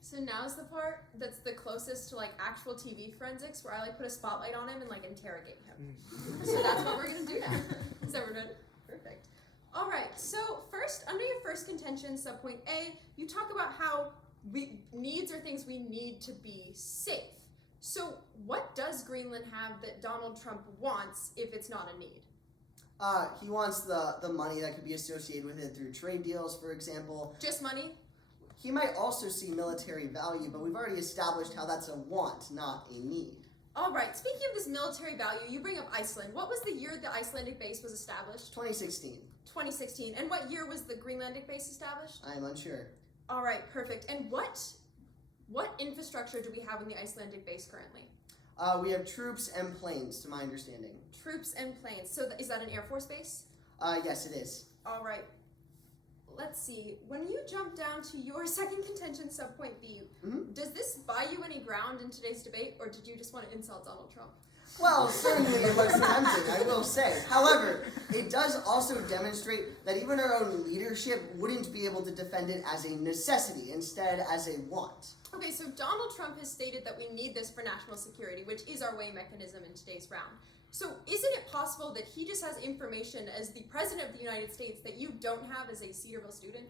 So now's the part that's the closest to like actual TV forensics, where I like put a spotlight on him and like interrogate him. So that's what we're gonna do now. So we're good? Perfect. All right, so first, under your first contention, subpoint A, you talk about how needs are things we need to be safe. So what does Greenland have that Donald Trump wants if it's not a need? He wants the money that could be associated with it through trade deals, for example. Just money? He might also see military value, but we've already established how that's a want, not a need. All right, speaking of this military value, you bring up Iceland. What was the year the Icelandic base was established? 2016. 2016. And what year was the Greenlandic base established? I am unsure. All right, perfect. And what infrastructure do we have in the Icelandic base currently? We have troops and planes, to my understanding. Troops and planes. So is that an Air Force base? Yes, it is. All right. Let's see. When you jump down to your second contention, subpoint B, does this buy you any ground in today's debate, or did you just want to insult Donald Trump? Well, certainly it was tempting, I will say. However, it does also demonstrate that even our own leadership wouldn't be able to defend it as a necessity, instead as a want. Okay, so Donald Trump has stated that we need this for national security, which is our way mechanism in today's round. So isn't it possible that he just has information as the President of the United States that you don't have as a Cedarville student?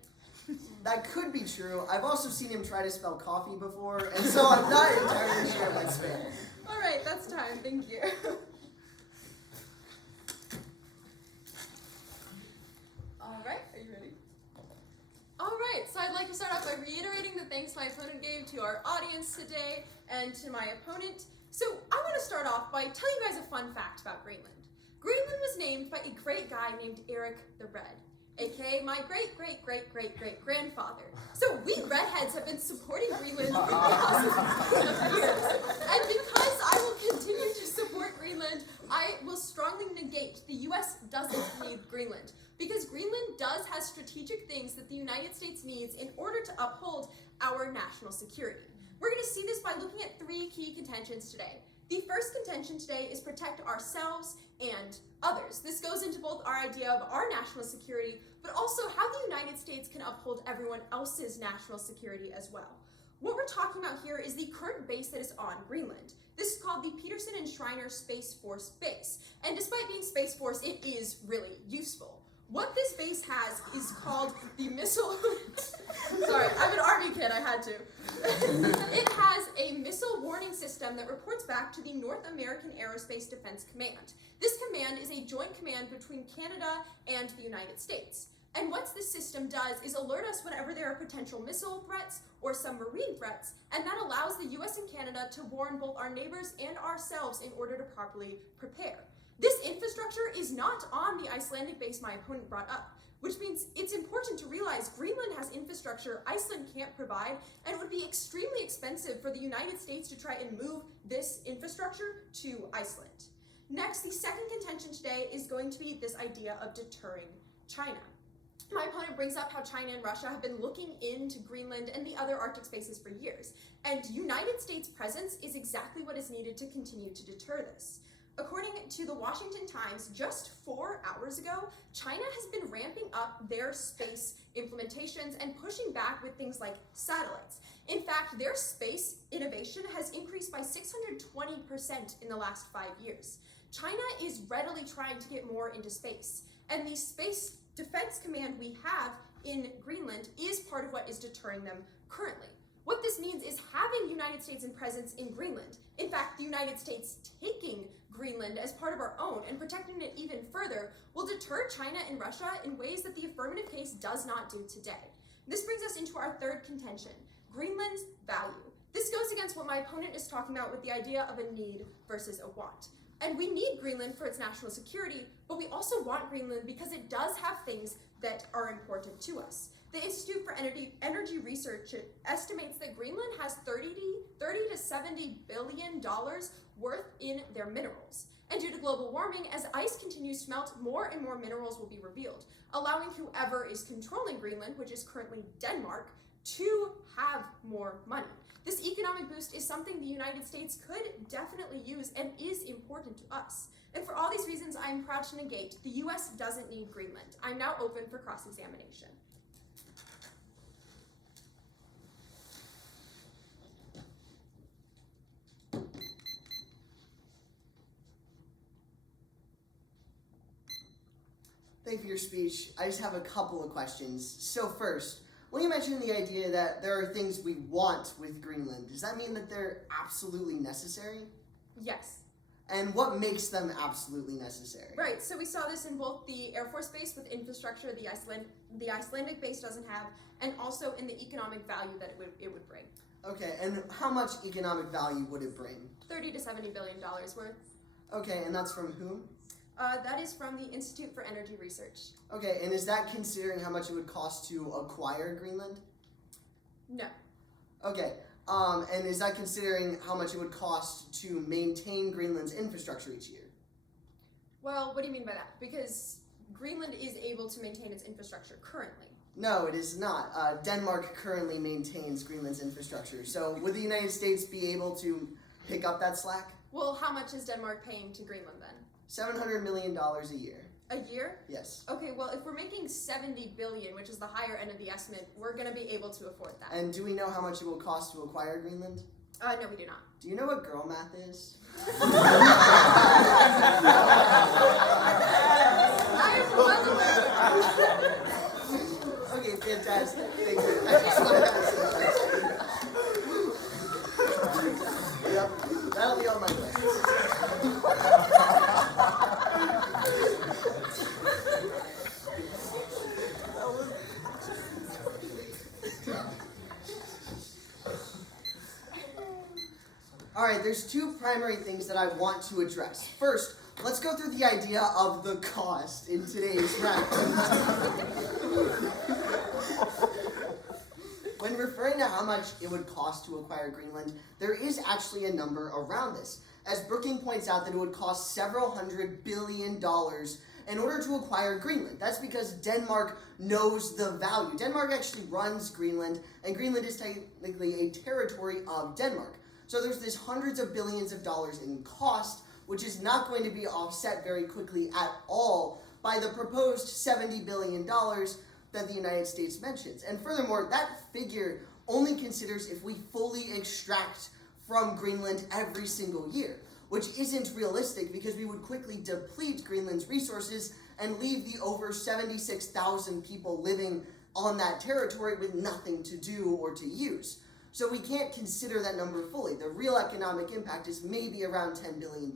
That could be true. I've also seen him try to spell coffee before, and so I'm not entirely sure what's fair. All right, that's time. Thank you. All right, are you ready? All right, so I'd like to start off by reiterating the thanks my opponent gave to our audience today and to my opponent. So I want to start off by telling you guys a fun fact about Greenland. Greenland was named by a great guy named Eric the Red, aka my great-great-great-great-great-grandfather. So we redheads have been supporting Greenland for thousands of years. And because I will continue to support Greenland, I will strongly negate the US doesn't need Greenland. Because Greenland does have strategic things that the United States needs in order to uphold our national security. We're going to see this by looking at 3 key contentions today. The first contention today is protect ourselves and others. This goes into both our idea of our national security, but also how the United States can uphold everyone else's national security as well. What we're talking about here is the current base that is on Greenland. This is called the Peterson and Schreiner Space Force Base. And despite being Space Force, it is really useful. What this base has is called the missile... Sorry, I'm an Army kid, I had to. It has a missile warning system that reports back to the North American Aerospace Defense Command. This command is a joint command between Canada and the United States. And what this system does is alert us whenever there are potential missile threats or submarine threats, and that allows the US and Canada to warn both our neighbors and ourselves in order to properly prepare. This infrastructure is not on the Icelandic base my opponent brought up, which means it's important to realize Greenland has infrastructure Iceland can't provide, and it would be extremely expensive for the United States to try and move this infrastructure to Iceland. Next, the second contention today is going to be this idea of deterring China. My opponent brings up how China and Russia have been looking into Greenland and the other Arctic spaces for years, and United States presence is exactly what is needed to continue to deter this. According to the Washington Times, just 4 hours ago, China has been ramping up their space implementations and pushing back with things like satellites. In fact, their space innovation has increased by 620% in the last 5 years. China is readily trying to get more into space, and the Space Defense Command we have in Greenland is part of what is deterring them currently. What this means is having United States in presence in Greenland, in fact, the United States taking Greenland as part of our own and protecting it even further, will deter China and Russia in ways that the affirmative case does not do today. This brings us into our third contention, Greenland's value. This goes against what my opponent is talking about with the idea of a need versus a want. And we need Greenland for its national security, but we also want Greenland because it does have things that are important to us. The Institute for Energy Research estimates that Greenland has $30 to $70 billion worth in their minerals. And due to global warming, as ice continues to melt, more and more minerals will be revealed, allowing whoever is controlling Greenland, which is currently Denmark, to have more money. This economic boost is something the United States could definitely use and is important to us. And for all these reasons, I'm proud to negate the US doesn't need Greenland. I'm now open for cross-examination. Thank you for your speech. I just have a couple of questions. So first, when you mentioned the idea that there are things we want with Greenland, does that mean that they're absolutely necessary? Yes. And what makes them absolutely necessary? Right, so we saw this in both the Air Force Base with infrastructure the Icelandic base doesn't have, and also in the economic value that it would bring. Okay, and how much economic value would it bring? $30 to $70 billion worth. Okay, and that's from whom? That is from the Institute for Energy Research. Okay, and is that considering how much it would cost to acquire Greenland? No. Okay, and is that considering how much it would cost to maintain Greenland's infrastructure each year? Well, what do you mean by that? Because Greenland is able to maintain its infrastructure currently. No, it is not. Denmark currently maintains Greenland's infrastructure. So would the United States be able to pick up that slack? Well, how much is Denmark paying to Greenland then? $700 million a year. A year? Yes. Okay, well, if we're making 70 billion, which is the higher end of the estimate, we're going to be able to afford that. And do we know how much it will cost to acquire Greenland? No, we do not. Do you know what girl math is? I am well aware. Okay, fantastic. Thank you. I just wanted to ask that. Yep, that'll be all my questions. Alright, there's two primary things that I want to address. First, let's go through the idea of the cost in today's round. When referring to how much it would cost to acquire Greenland, there is actually a number around this. As Brooking points out that it would cost several $100 billion in order to acquire Greenland. That's because Denmark knows the value. Denmark actually runs Greenland, and Greenland is technically a territory of Denmark. So there's this hundreds of billions of dollars in cost, which is not going to be offset very quickly at all by the proposed $70 billion that the United States mentions. And furthermore, that figure only considers if we fully extract from Greenland every single year, which isn't realistic because we would quickly deplete Greenland's resources and leave the over 76,000 people living on that territory with nothing to do or to use. So we can't consider that number fully. The real economic impact is maybe around $10 billion,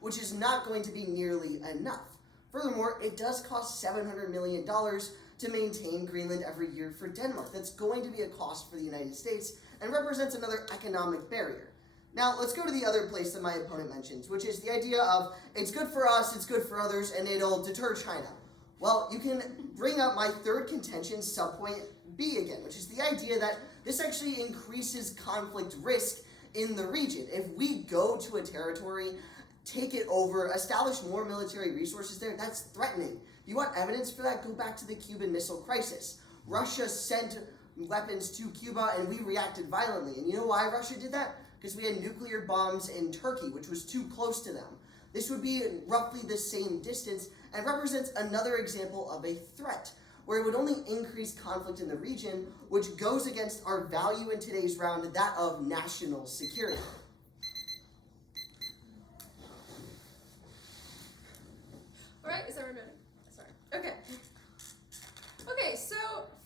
which is not going to be nearly enough. Furthermore, it does cost $700 million to maintain Greenland every year for Denmark. That's going to be a cost for the United States and represents another economic barrier. Now, let's go to the other place that my opponent mentions, which is the idea of it's good for us, it's good for others, and it'll deter China. Well, you can bring up my third contention, subpoint B again, which is the idea that this actually increases conflict risk in the region. If we go to a territory, take it over, establish more military resources there, that's threatening. You want evidence for that? Go back to the Cuban Missile Crisis. Russia sent weapons to Cuba and we reacted violently. And you know why Russia did that? Because we had nuclear bombs in Turkey, which was too close to them. This would be roughly the same distance and represents another example of a threat, where it would only increase conflict in the region, which goes against our value in today's round, that of national security. Alright, is everyone ready? Sorry. Okay. Okay, so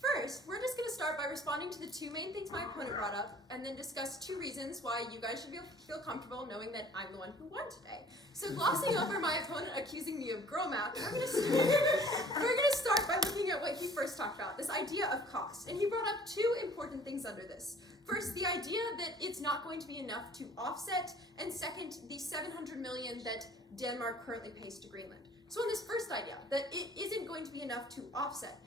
first, we're just going to start by responding to the two main things my opponent brought up, and then discuss two reasons why you guys should feel comfortable knowing that I'm the one who won today. So glossing over my opponent accusing me of girl math, we're going to start by looking at what he first talked about, this idea of cost. And he brought up two important things under this. First, the idea that it's not going to be enough to offset, and second, the $700 million that Denmark currently pays to Greenland. So on this first idea, that it isn't going to be enough to offset,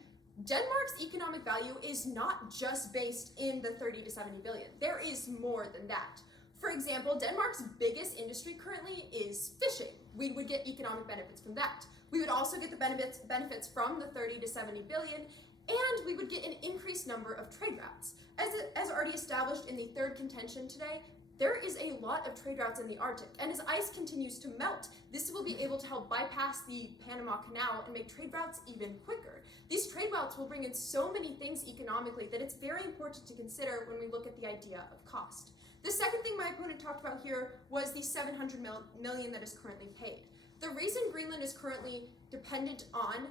Denmark's economic value is not just based in the 30 to 70 billion. There is more than that. For example, Denmark's biggest industry currently is fishing. We would get economic benefits from that. We would also get the benefits from the 30 to 70 billion, and we would get an increased number of trade routes. As already established in the third contention today, there is a lot of trade routes in the Arctic, and as ice continues to melt, this will be able to help bypass the Panama Canal and make trade routes even quicker. These trade routes will bring in so many things economically that it's very important to consider when we look at the idea of cost. The second thing my opponent talked about here was the $700 million that is currently paid. The reason Greenland is currently dependent on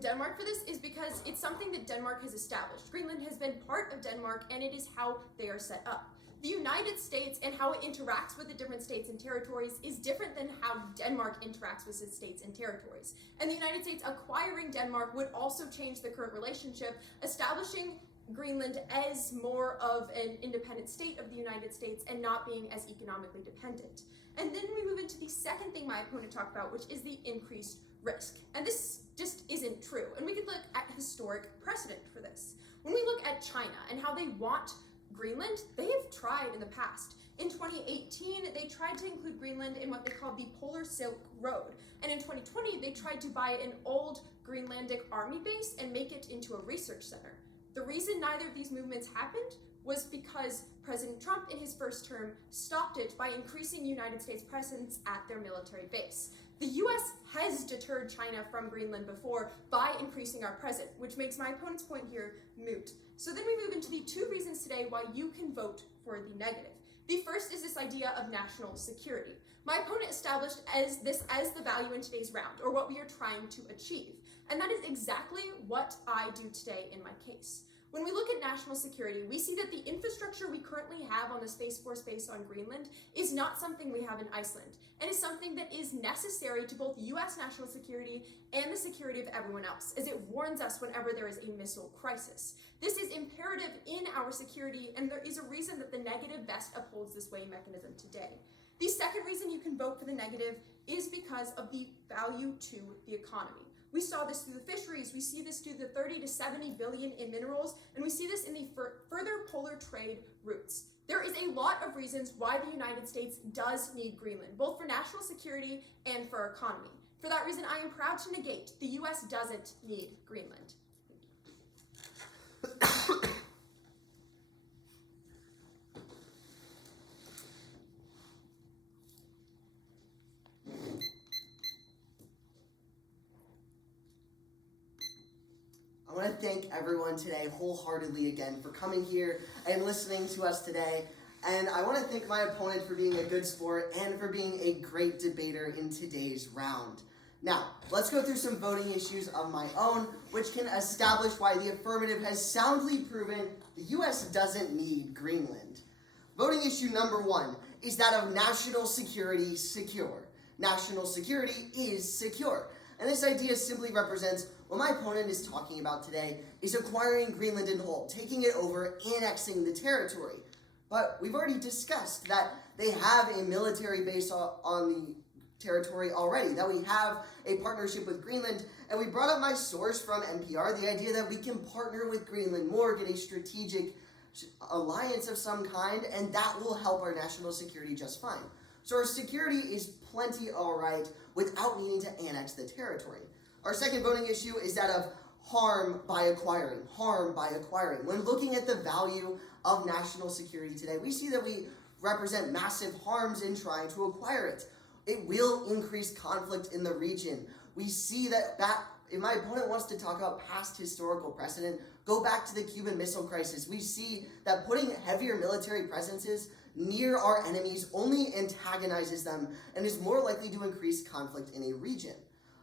Denmark for this is because it's something that Denmark has established. Greenland has been part of Denmark, and it is how they are set up. The United States and how it interacts with the different states and territories is different than how Denmark interacts with its states and territories. And the United States acquiring Denmark would also change the current relationship, establishing Greenland as more of an independent state of the United States and not being as economically dependent. And then we move into the second thing my opponent talked about, which is the increased risk. And this just isn't true. And we could look at historic precedent for this. When we look at China and how they want Greenland, they have tried in the past. In 2018, they tried to include Greenland in what they called the Polar Silk Road. And in 2020, they tried to buy an old Greenlandic army base and make it into a research center. The reason neither of these movements happened was because President Trump in his first term stopped it by increasing United States presence at their military base. The US has deterred China from Greenland before by increasing our presence, which makes my opponent's point here moot. So then we move into the two reasons today why you can vote for the negative. The first is this idea of national security. My opponent established this as the value in today's round, or what we are trying to achieve. And that is exactly what I do today in my case. When we look at national security, we see that the infrastructure we currently have on the Space Force base on Greenland is not something we have in Iceland, and is something that is necessary to both US national security and the security of everyone else, as it warns us whenever there is a missile crisis. This is imperative in our security, and there is a reason that the negative best upholds this weighing mechanism today. The second reason you can vote for the negative is because of the value to the economy. We saw this through the fisheries, we see this through the 30 to 70 billion in minerals, and we see this in the further polar trade routes. There is a lot of reasons why the United States does need Greenland, both for national security and for our economy. For that reason, I am proud to negate the US doesn't need Greenland. I want to thank everyone today wholeheartedly again for coming here and listening to us today. And I want to thank my opponent for being a good sport and for being a great debater in today's round. Now, let's go through some voting issues of my own, which can establish why the affirmative has soundly proven the U.S. doesn't need Greenland. Voting issue number 1 is that of national security secure. National security is secure. And this idea simply represents what my opponent is talking about today is acquiring Greenland in whole, taking it over, annexing the territory. But we've already discussed that they have a military base on the territory already, that we have a partnership with Greenland, and we brought up my source from NPR, the idea that we can partner with Greenland more, get a strategic alliance of some kind, and that will help our national security just fine. So our security is plenty alright without needing to annex the territory. Our second voting issue is that of harm by acquiring. Harm by acquiring. When looking at the value of national security today, we see that we represent massive harms in trying to acquire it. It will increase conflict in the region. We see that if my opponent wants to talk about past historical precedent, go back to the Cuban Missile Crisis. We see that putting heavier military presences near our enemies only antagonizes them and is more likely to increase conflict in a region.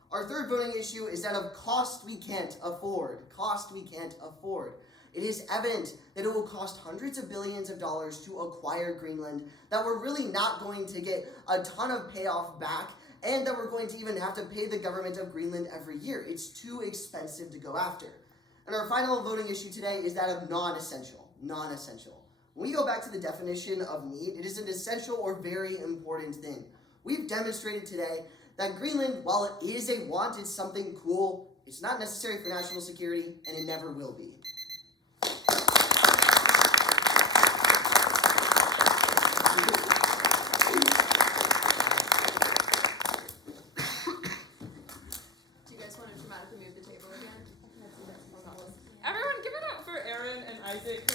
Our third voting issue is that of cost we can't afford. Cost we can't afford. It is evident that it will cost hundreds of billions of dollars to acquire Greenland, that we're really not going to get a ton of payoff back, and that we're going to even have to pay the government of Greenland every year. It's too expensive to go after. And our final voting issue today is that of non-essential. Non-essential. When we go back to the definition of need, it is an essential or very important thing. We've demonstrated today that Greenland, while it is a want, it's something cool, it's not necessary for national security, and it never will be. Do you guys want to dramatically move the table again? Everyone, give it up for Aaron and Isaac.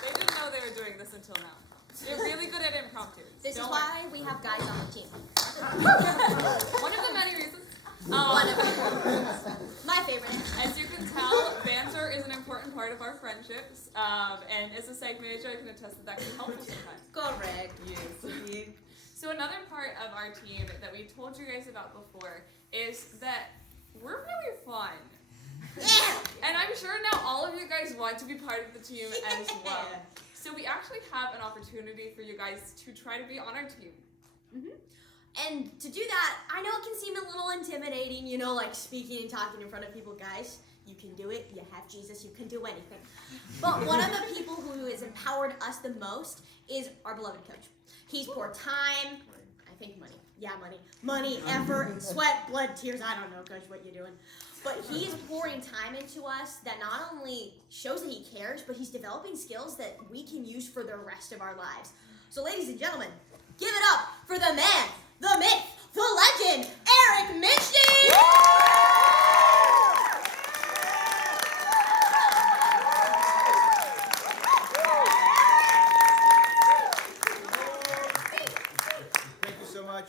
They didn't know they were doing this until now. They're really good at impromptu. This is why we have guys on the team. One of the many reasons. One of them. My favorite. As you can tell, banter is an important part of our friendships. And as a psych major, I can attest that can be helpful sometimes. Correct. Yes. So another part of our team that we told you guys about before is that we're really fun. Yeah. And I'm sure now all of you guys want to be part of the team as well. So we actually have an opportunity for you guys to try to be on our team. Mm-hmm. And to do that, I know it can seem a little intimidating, like speaking and talking in front of people. Guys, you can do it. You have Jesus. You can do anything. But one of the people who has empowered us the most is our beloved coach. He's poured time, I think money. Yeah, money. Money, effort, sweat, blood, tears. I don't know, Coach, what you're doing. But he's pouring time into us that not only shows that he cares, but he's developing skills that we can use for the rest of our lives. So ladies and gentlemen, give it up for the man, the myth, the legend, Eric Minchin! Thank you so much.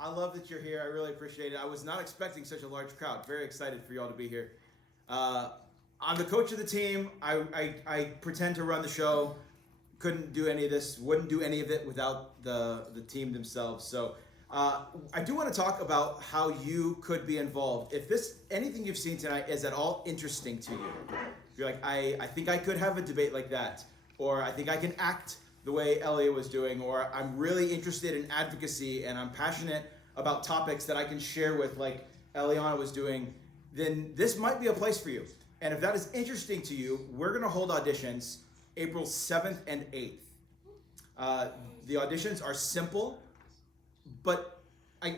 I love that you're here. I really appreciate it. I was not expecting such a large crowd. Very excited for you all to be here. I'm the coach of the team. I pretend to run the show. Couldn't do any of this. Wouldn't do any of it without the team themselves. So I do want to talk about how you could be involved. If anything you've seen tonight is at all interesting to you, if you're like, I think I could have a debate like that, or I think I can act the way Ellia was doing, or I'm really interested in advocacy and I'm passionate about topics that I can share with, like Eliana was doing, then this might be a place for you. And if that is interesting to you, we're going to hold auditions April 7th and 8th. The auditions are simple, but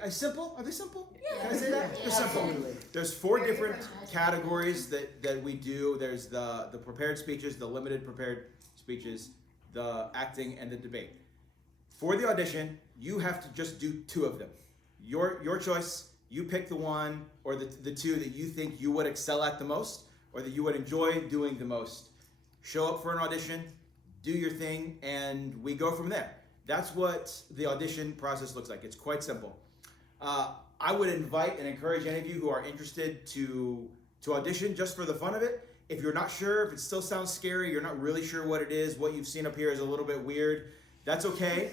simple? Are they simple? Yeah. Can I say that? They're simple. Absolutely. There's 4 different categories that we do. There's the prepared speeches, the limited prepared speeches, the acting, and the debate. For the audition, you have to just do 2 of them. Your choice. You pick the one or the 2 that you think you would excel at the most, or that you would enjoy doing the most. Show up for an audition, do your thing, and we go from there. That's what the audition process looks like. It's quite simple. I would invite and encourage any of you who are interested to audition just for the fun of it. If you're not sure, if it still sounds scary, you're not really sure what it is, what you've seen up here is a little bit weird, that's okay.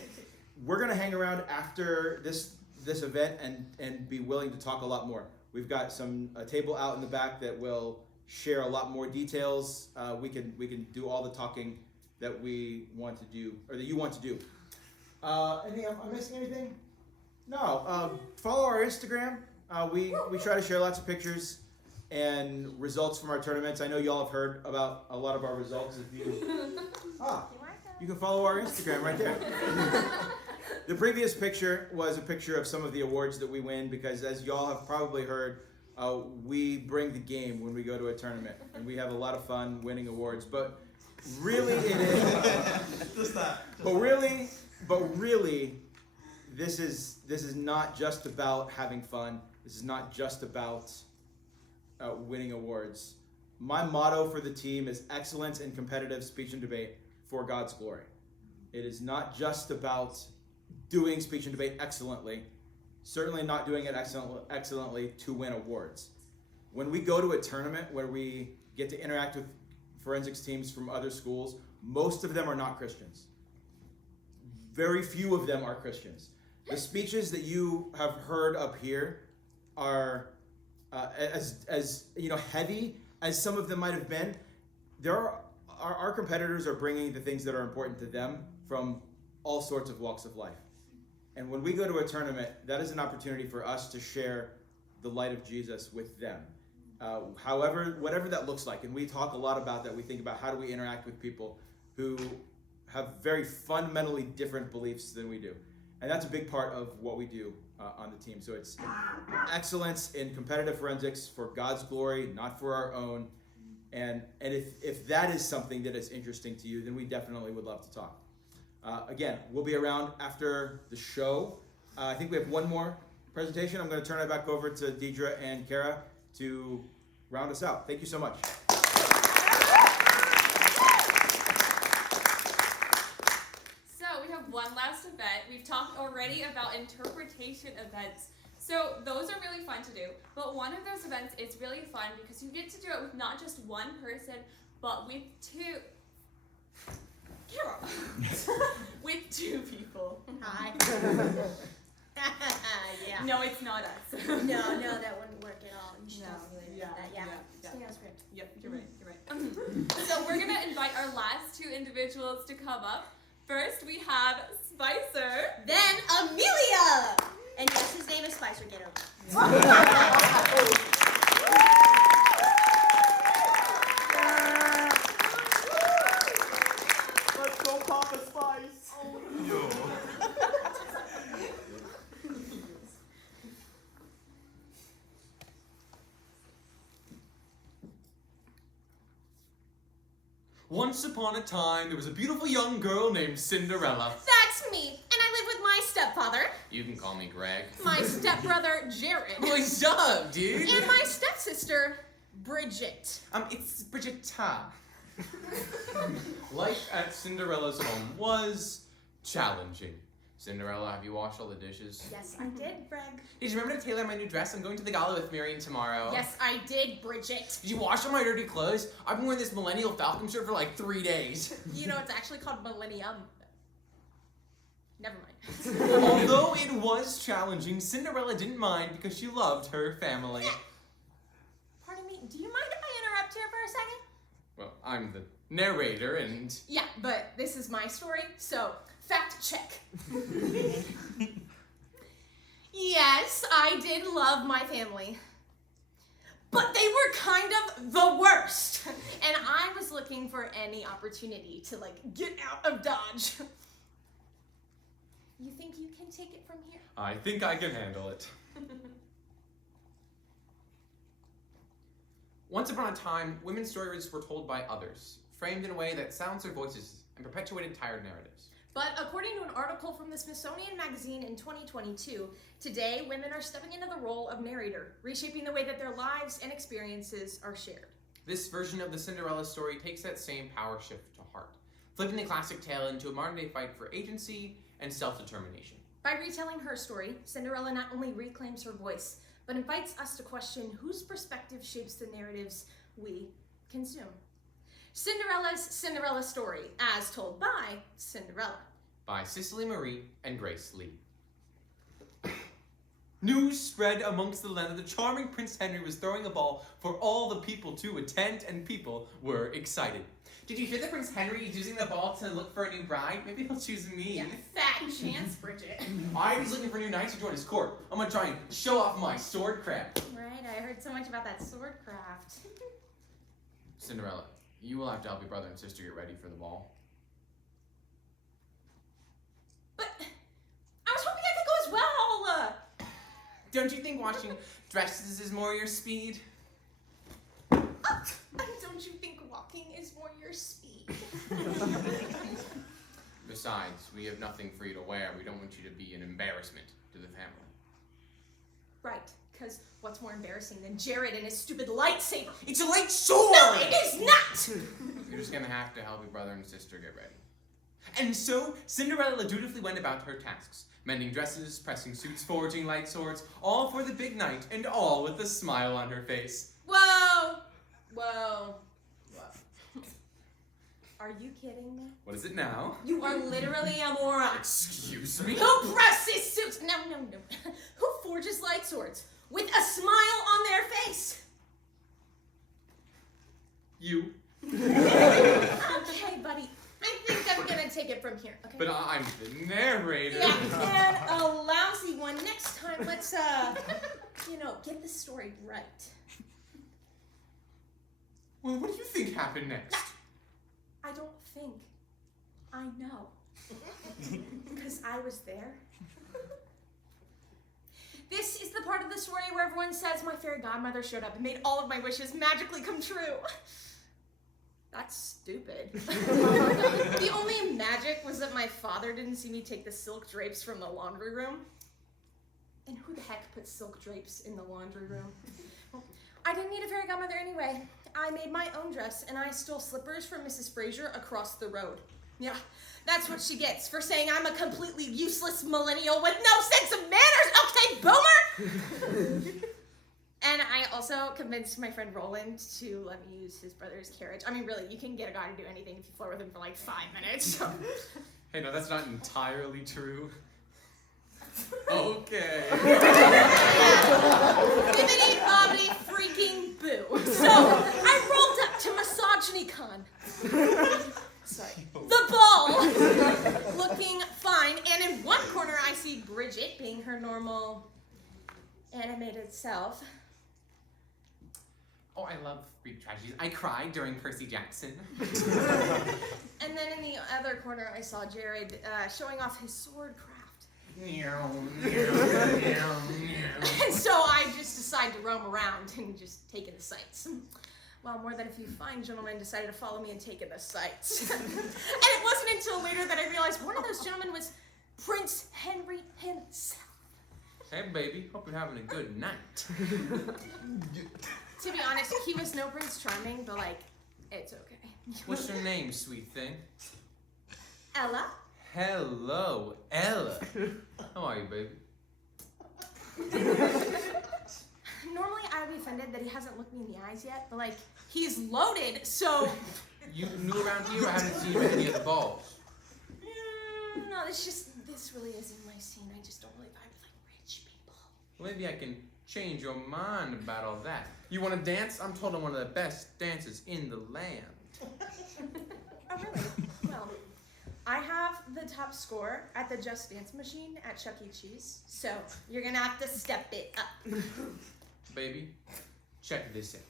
We're going to hang around after this event and be willing to talk a lot more. We've got a table out in the back that will share a lot more details. We can do all the talking that we want to do, or that you want to do. Am I missing anything? No. Follow our Instagram. We try to share lots of pictures and results from our tournaments. I know y'all have heard about a lot of our results. You can follow our Instagram right there. The previous picture was a picture of some of the awards that we win, because as y'all have probably heard, we bring the game when we go to a tournament, and we have a lot of fun winning awards. But really, it is. But really, this is not just about having fun. This is not just about winning awards. My motto for the team is excellence in competitive speech and debate for God's glory. It is not just about doing speech and debate excellently, certainly not doing it excellently to win awards. When we go to a tournament where we get to interact with forensics teams from other schools, most of them are not Christians. Very few of them are Christians. The speeches that you have heard up here are as heavy as some of them might have been. Our competitors are bringing the things that are important to them from all sorts of walks of life. And when we go to a tournament, that is an opportunity for us to share the light of Jesus with them. Whatever that looks like. And we talk a lot about that. We think about how do we interact with people who have very fundamentally different beliefs than we do. And that's a big part of what we do on the team. So it's excellence in competitive forensics for God's glory, not for our own. And if that is something that is interesting to you, then we definitely would love to talk. Again, we'll be around after the show. I think we have one more presentation. I'm going to turn it back over to Deidre and Kara to round us out. Thank you so much. So we have one last event. We've talked already about interpretation events. So those are really fun to do. But one of those events is really fun because you get to do it with not just one person, but with 2. Carol. With 2 people. Hi. Yeah. No, it's not us. No, that wouldn't work at all. You should No. probably leave Yeah. that. Yeah. Yeah. Stay on script. Yep, you're right. So we're gonna invite our last 2 individuals to come up. First, we have Spicer. Then Amelia. And yes, his name is Spicer. Get over it. Let's go, Papa Spice. Yo. Once upon a time, there was a beautiful young girl named Cinderella. That's me, and I live with my stepfather, You can call me Greg. my stepbrother Jared, What's up, dude? and my stepsister Bridget. It's Bridgetta. Life at Cinderella's home was challenging. Cinderella, have you washed all the dishes? Yes, I did, Greg. Did you remember to tailor my new dress? I'm going to the gala with Marion tomorrow. Yes, I did, Bridget. Did you wash all my dirty clothes? I've been wearing this millennial falcon shirt for like 3 days. You know, it's actually called Millennium. Never mind. Although it was challenging, Cinderella didn't mind because she loved her family. Pardon me, do you mind if I interrupt here for a second? Well, I'm the narrator and... Yeah, but this is my story, so fact check. Yes, I did love my family. But they were kind of the worst. And I was looking for any opportunity to, get out of Dodge. You think you can take it from here? I think I can handle it. Once upon a time, women's stories were told by others, framed in a way that silenced their voices and perpetuated tired narratives. But according to an article from the Smithsonian Magazine in 2022, today women are stepping into the role of narrator, reshaping the way that their lives and experiences are shared. This version of the Cinderella story takes that same power shift to heart, flipping the classic tale into a modern-day fight for agency and self-determination. By retelling her story, Cinderella not only reclaims her voice, but invites us to question whose perspective shapes the narratives we consume. Cinderella's Cinderella story, as told by Cinderella. By Cicely Marie and Grace Lee. News spread amongst the land that the charming Prince Henry was throwing a ball for all the people to attend, and people were excited. Did you hear that Prince Henry is using the ball to look for a new bride? Maybe he'll choose me. Yeah, fat chance, Bridget. I was looking for new knights to join his court. I'm gonna try and show off my swordcraft. Right, I heard so much about that swordcraft. Cinderella, you will have to help your brother and sister get ready for the ball. But I was hoping I could go as well. Don't you think washing dresses is more your speed? Don't you think walking is more your speed? Besides, we have nothing for you to wear. We don't want you to be an embarrassment to the family. Right, because what's more embarrassing than Jared and his stupid lightsaber? It's a light sword! No, it is not! You're just gonna have to help your brother and sister get ready. And so, Cinderella dutifully went about her tasks, mending dresses, pressing suits, forging light swords, all for the big night, and all with a smile on her face. Whoa! Whoa. Are you kidding me? What is it now? You are literally a moron. Excuse me? Who presses suits? No. Who forges light swords with a smile on their face? You. Okay, buddy. I think I'm gonna take it from here. Okay. But I'm the narrator. Yeah, and a lousy one. Next time, let's get the story right. Well, what do you think happened next? I don't think. I know. Because I was there. This is the part of the story where everyone says my fairy godmother showed up and made all of my wishes magically come true. That's stupid. The only magic was that my father didn't see me take the silk drapes from the laundry room. And who the heck puts silk drapes in the laundry room? I didn't need a fairy godmother anyway. I made my own dress, and I stole slippers from Mrs. Fraser across the road. Yeah, that's what she gets for saying I'm a completely useless millennial with no sense of manners, okay, boomer? And I also convinced my friend Roland to let me use his brother's carriage. I mean, really, you can get a guy to do anything if you flirt with him for like 5 minutes. So. Hey, no, that's not entirely true. Okay. Bibbidi bobbidi freaking boo. So I rolled up to MisogynyCon. Sorry. The ball, looking fine, and in one corner I see Bridget being her normal animated self. Oh, I love Greek tragedies. I cried during Percy Jackson. And then in the other corner I saw Jared showing off his swordcraft. And so I just decided to roam around and just take in the sights. Well, more than a few fine gentlemen decided to follow me and take in the sights. And it wasn't until later that I realized one of those gentlemen was Prince Henry himself. Hey, baby, hope you're having a good night. To be honest, he was no Prince Charming, but like, it's okay. What's your name, sweet thing? Ella? Hello, Ella. How are you, baby? Normally I would be offended that he hasn't looked me in the eyes yet, but like, he's loaded, so... You new around here? I haven't seen you at any of the balls. No, this really isn't my scene. I just don't really vibe with like rich people. Well, maybe I can change your mind about all that. You want to dance? I'm told I'm one of the best dancers in the land. Oh, really? Well, I have the top score at the Just Dance machine at Chuck E. Cheese, so you're gonna have to step it up. Baby, check this out.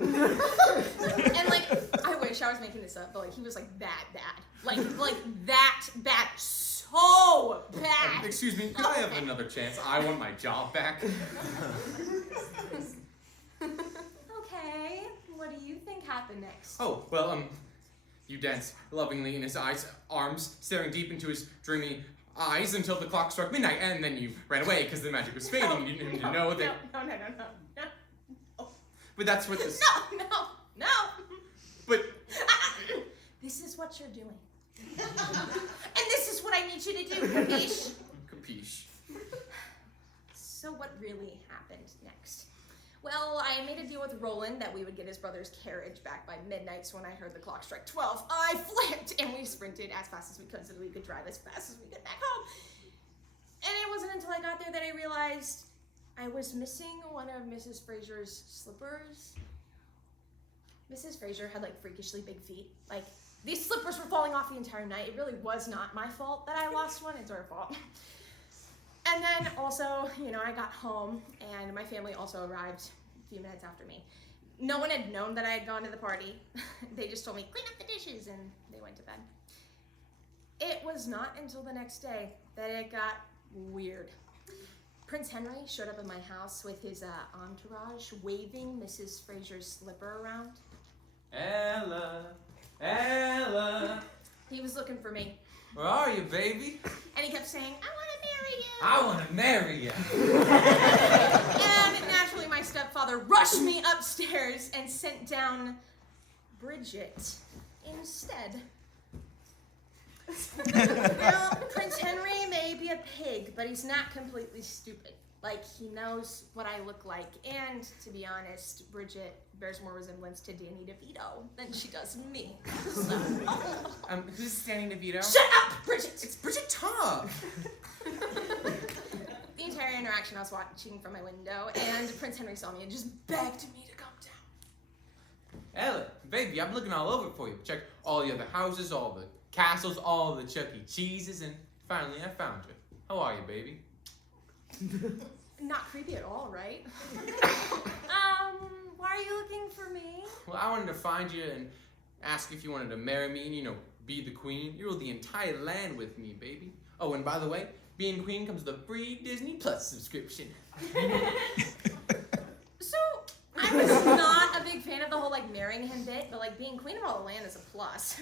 And like, I wish I was making this up, but like, he was like that bad. Like that bad. So bad. Excuse me, could I have another chance? I want my job back. Okay, what do you think happened next? Oh, well, you danced lovingly in his arms, staring deep into his dreamy eyes until the clock struck midnight, and then you ran away because the magic was fading. You didn't know that. No. But that's what this. No. But. This is what you're doing. And this is what I need you to do, capiche? Capiche. So what really happened next? Well, I made a deal with Roland that we would get his brother's carriage back by midnight, so when I heard the clock strike 12, I flipped, and we sprinted as fast as we could so that we could drive as fast as we could back home. And it wasn't until I got there that I realized I was missing one of Mrs. Fraser's slippers. Mrs. Fraser had like freakishly big feet. Like, these slippers were falling off the entire night. It really was not my fault that I lost one. It's her fault. And then also, I got home and my family also arrived a few minutes after me. No one had known that I had gone to the party. They just told me, clean up the dishes, and they went to bed. It was not until the next day that it got weird. Prince Henry showed up at my house with his entourage, waving Mrs. Fraser's slipper around. Ella. He was looking for me. Where are you, baby? And he kept saying, I want to marry you. And naturally, my stepfather rushed me upstairs and sent down Bridget instead. Now, Prince Henry may be a pig, but he's not completely stupid. Like, he knows what I look like. And, to be honest, Bridget bears more resemblance to Danny DeVito than she does me. So. Who's Danny DeVito? Shut up, Bridget! It's Bridget Top! The entire interaction I was watching from my window, and Prince Henry saw me and just begged me to come down. Ella, baby, I'm looking all over for you. Check all the other houses, all the castles, all the Chuck E. Cheeses, and finally I found you. How are you, baby? Not creepy at all, right? Why are you looking for me? Well, I wanted to find you and ask if you wanted to marry me and, be the queen. You rule the entire land with me, baby. Oh, and by the way, being queen comes with a free Disney Plus subscription. So, I was not a big fan of the whole, marrying him bit, but, being queen of all the land is a plus.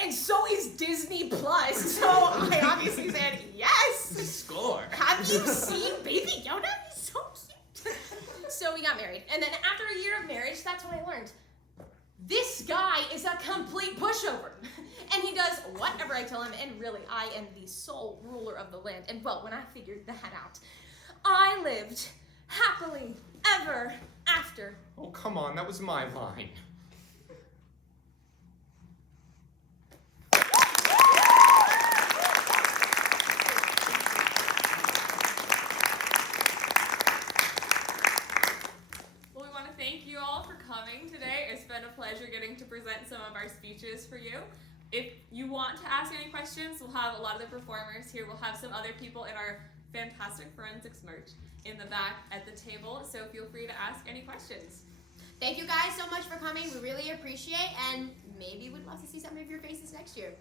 And so is Disney Plus, so I obviously said yes. Score. Have you seen Baby Yoda? He's so cute. So we got married, and then after a year of marriage, that's when I learned this guy is a complete pushover, and he does whatever I tell him. And really, I am the sole ruler of the land. And well, when I figured that out, I lived happily ever after. Oh, come on, that was my line. Thank you all for coming today. It's been a pleasure getting to present some of our speeches for you. If you want to ask any questions, we'll have a lot of the performers here. We'll have some other people in our fantastic forensics merch in the back at the table, so feel free to ask any questions. Thank you guys so much for coming. We really appreciate, and maybe we'd love to see some of your faces next year.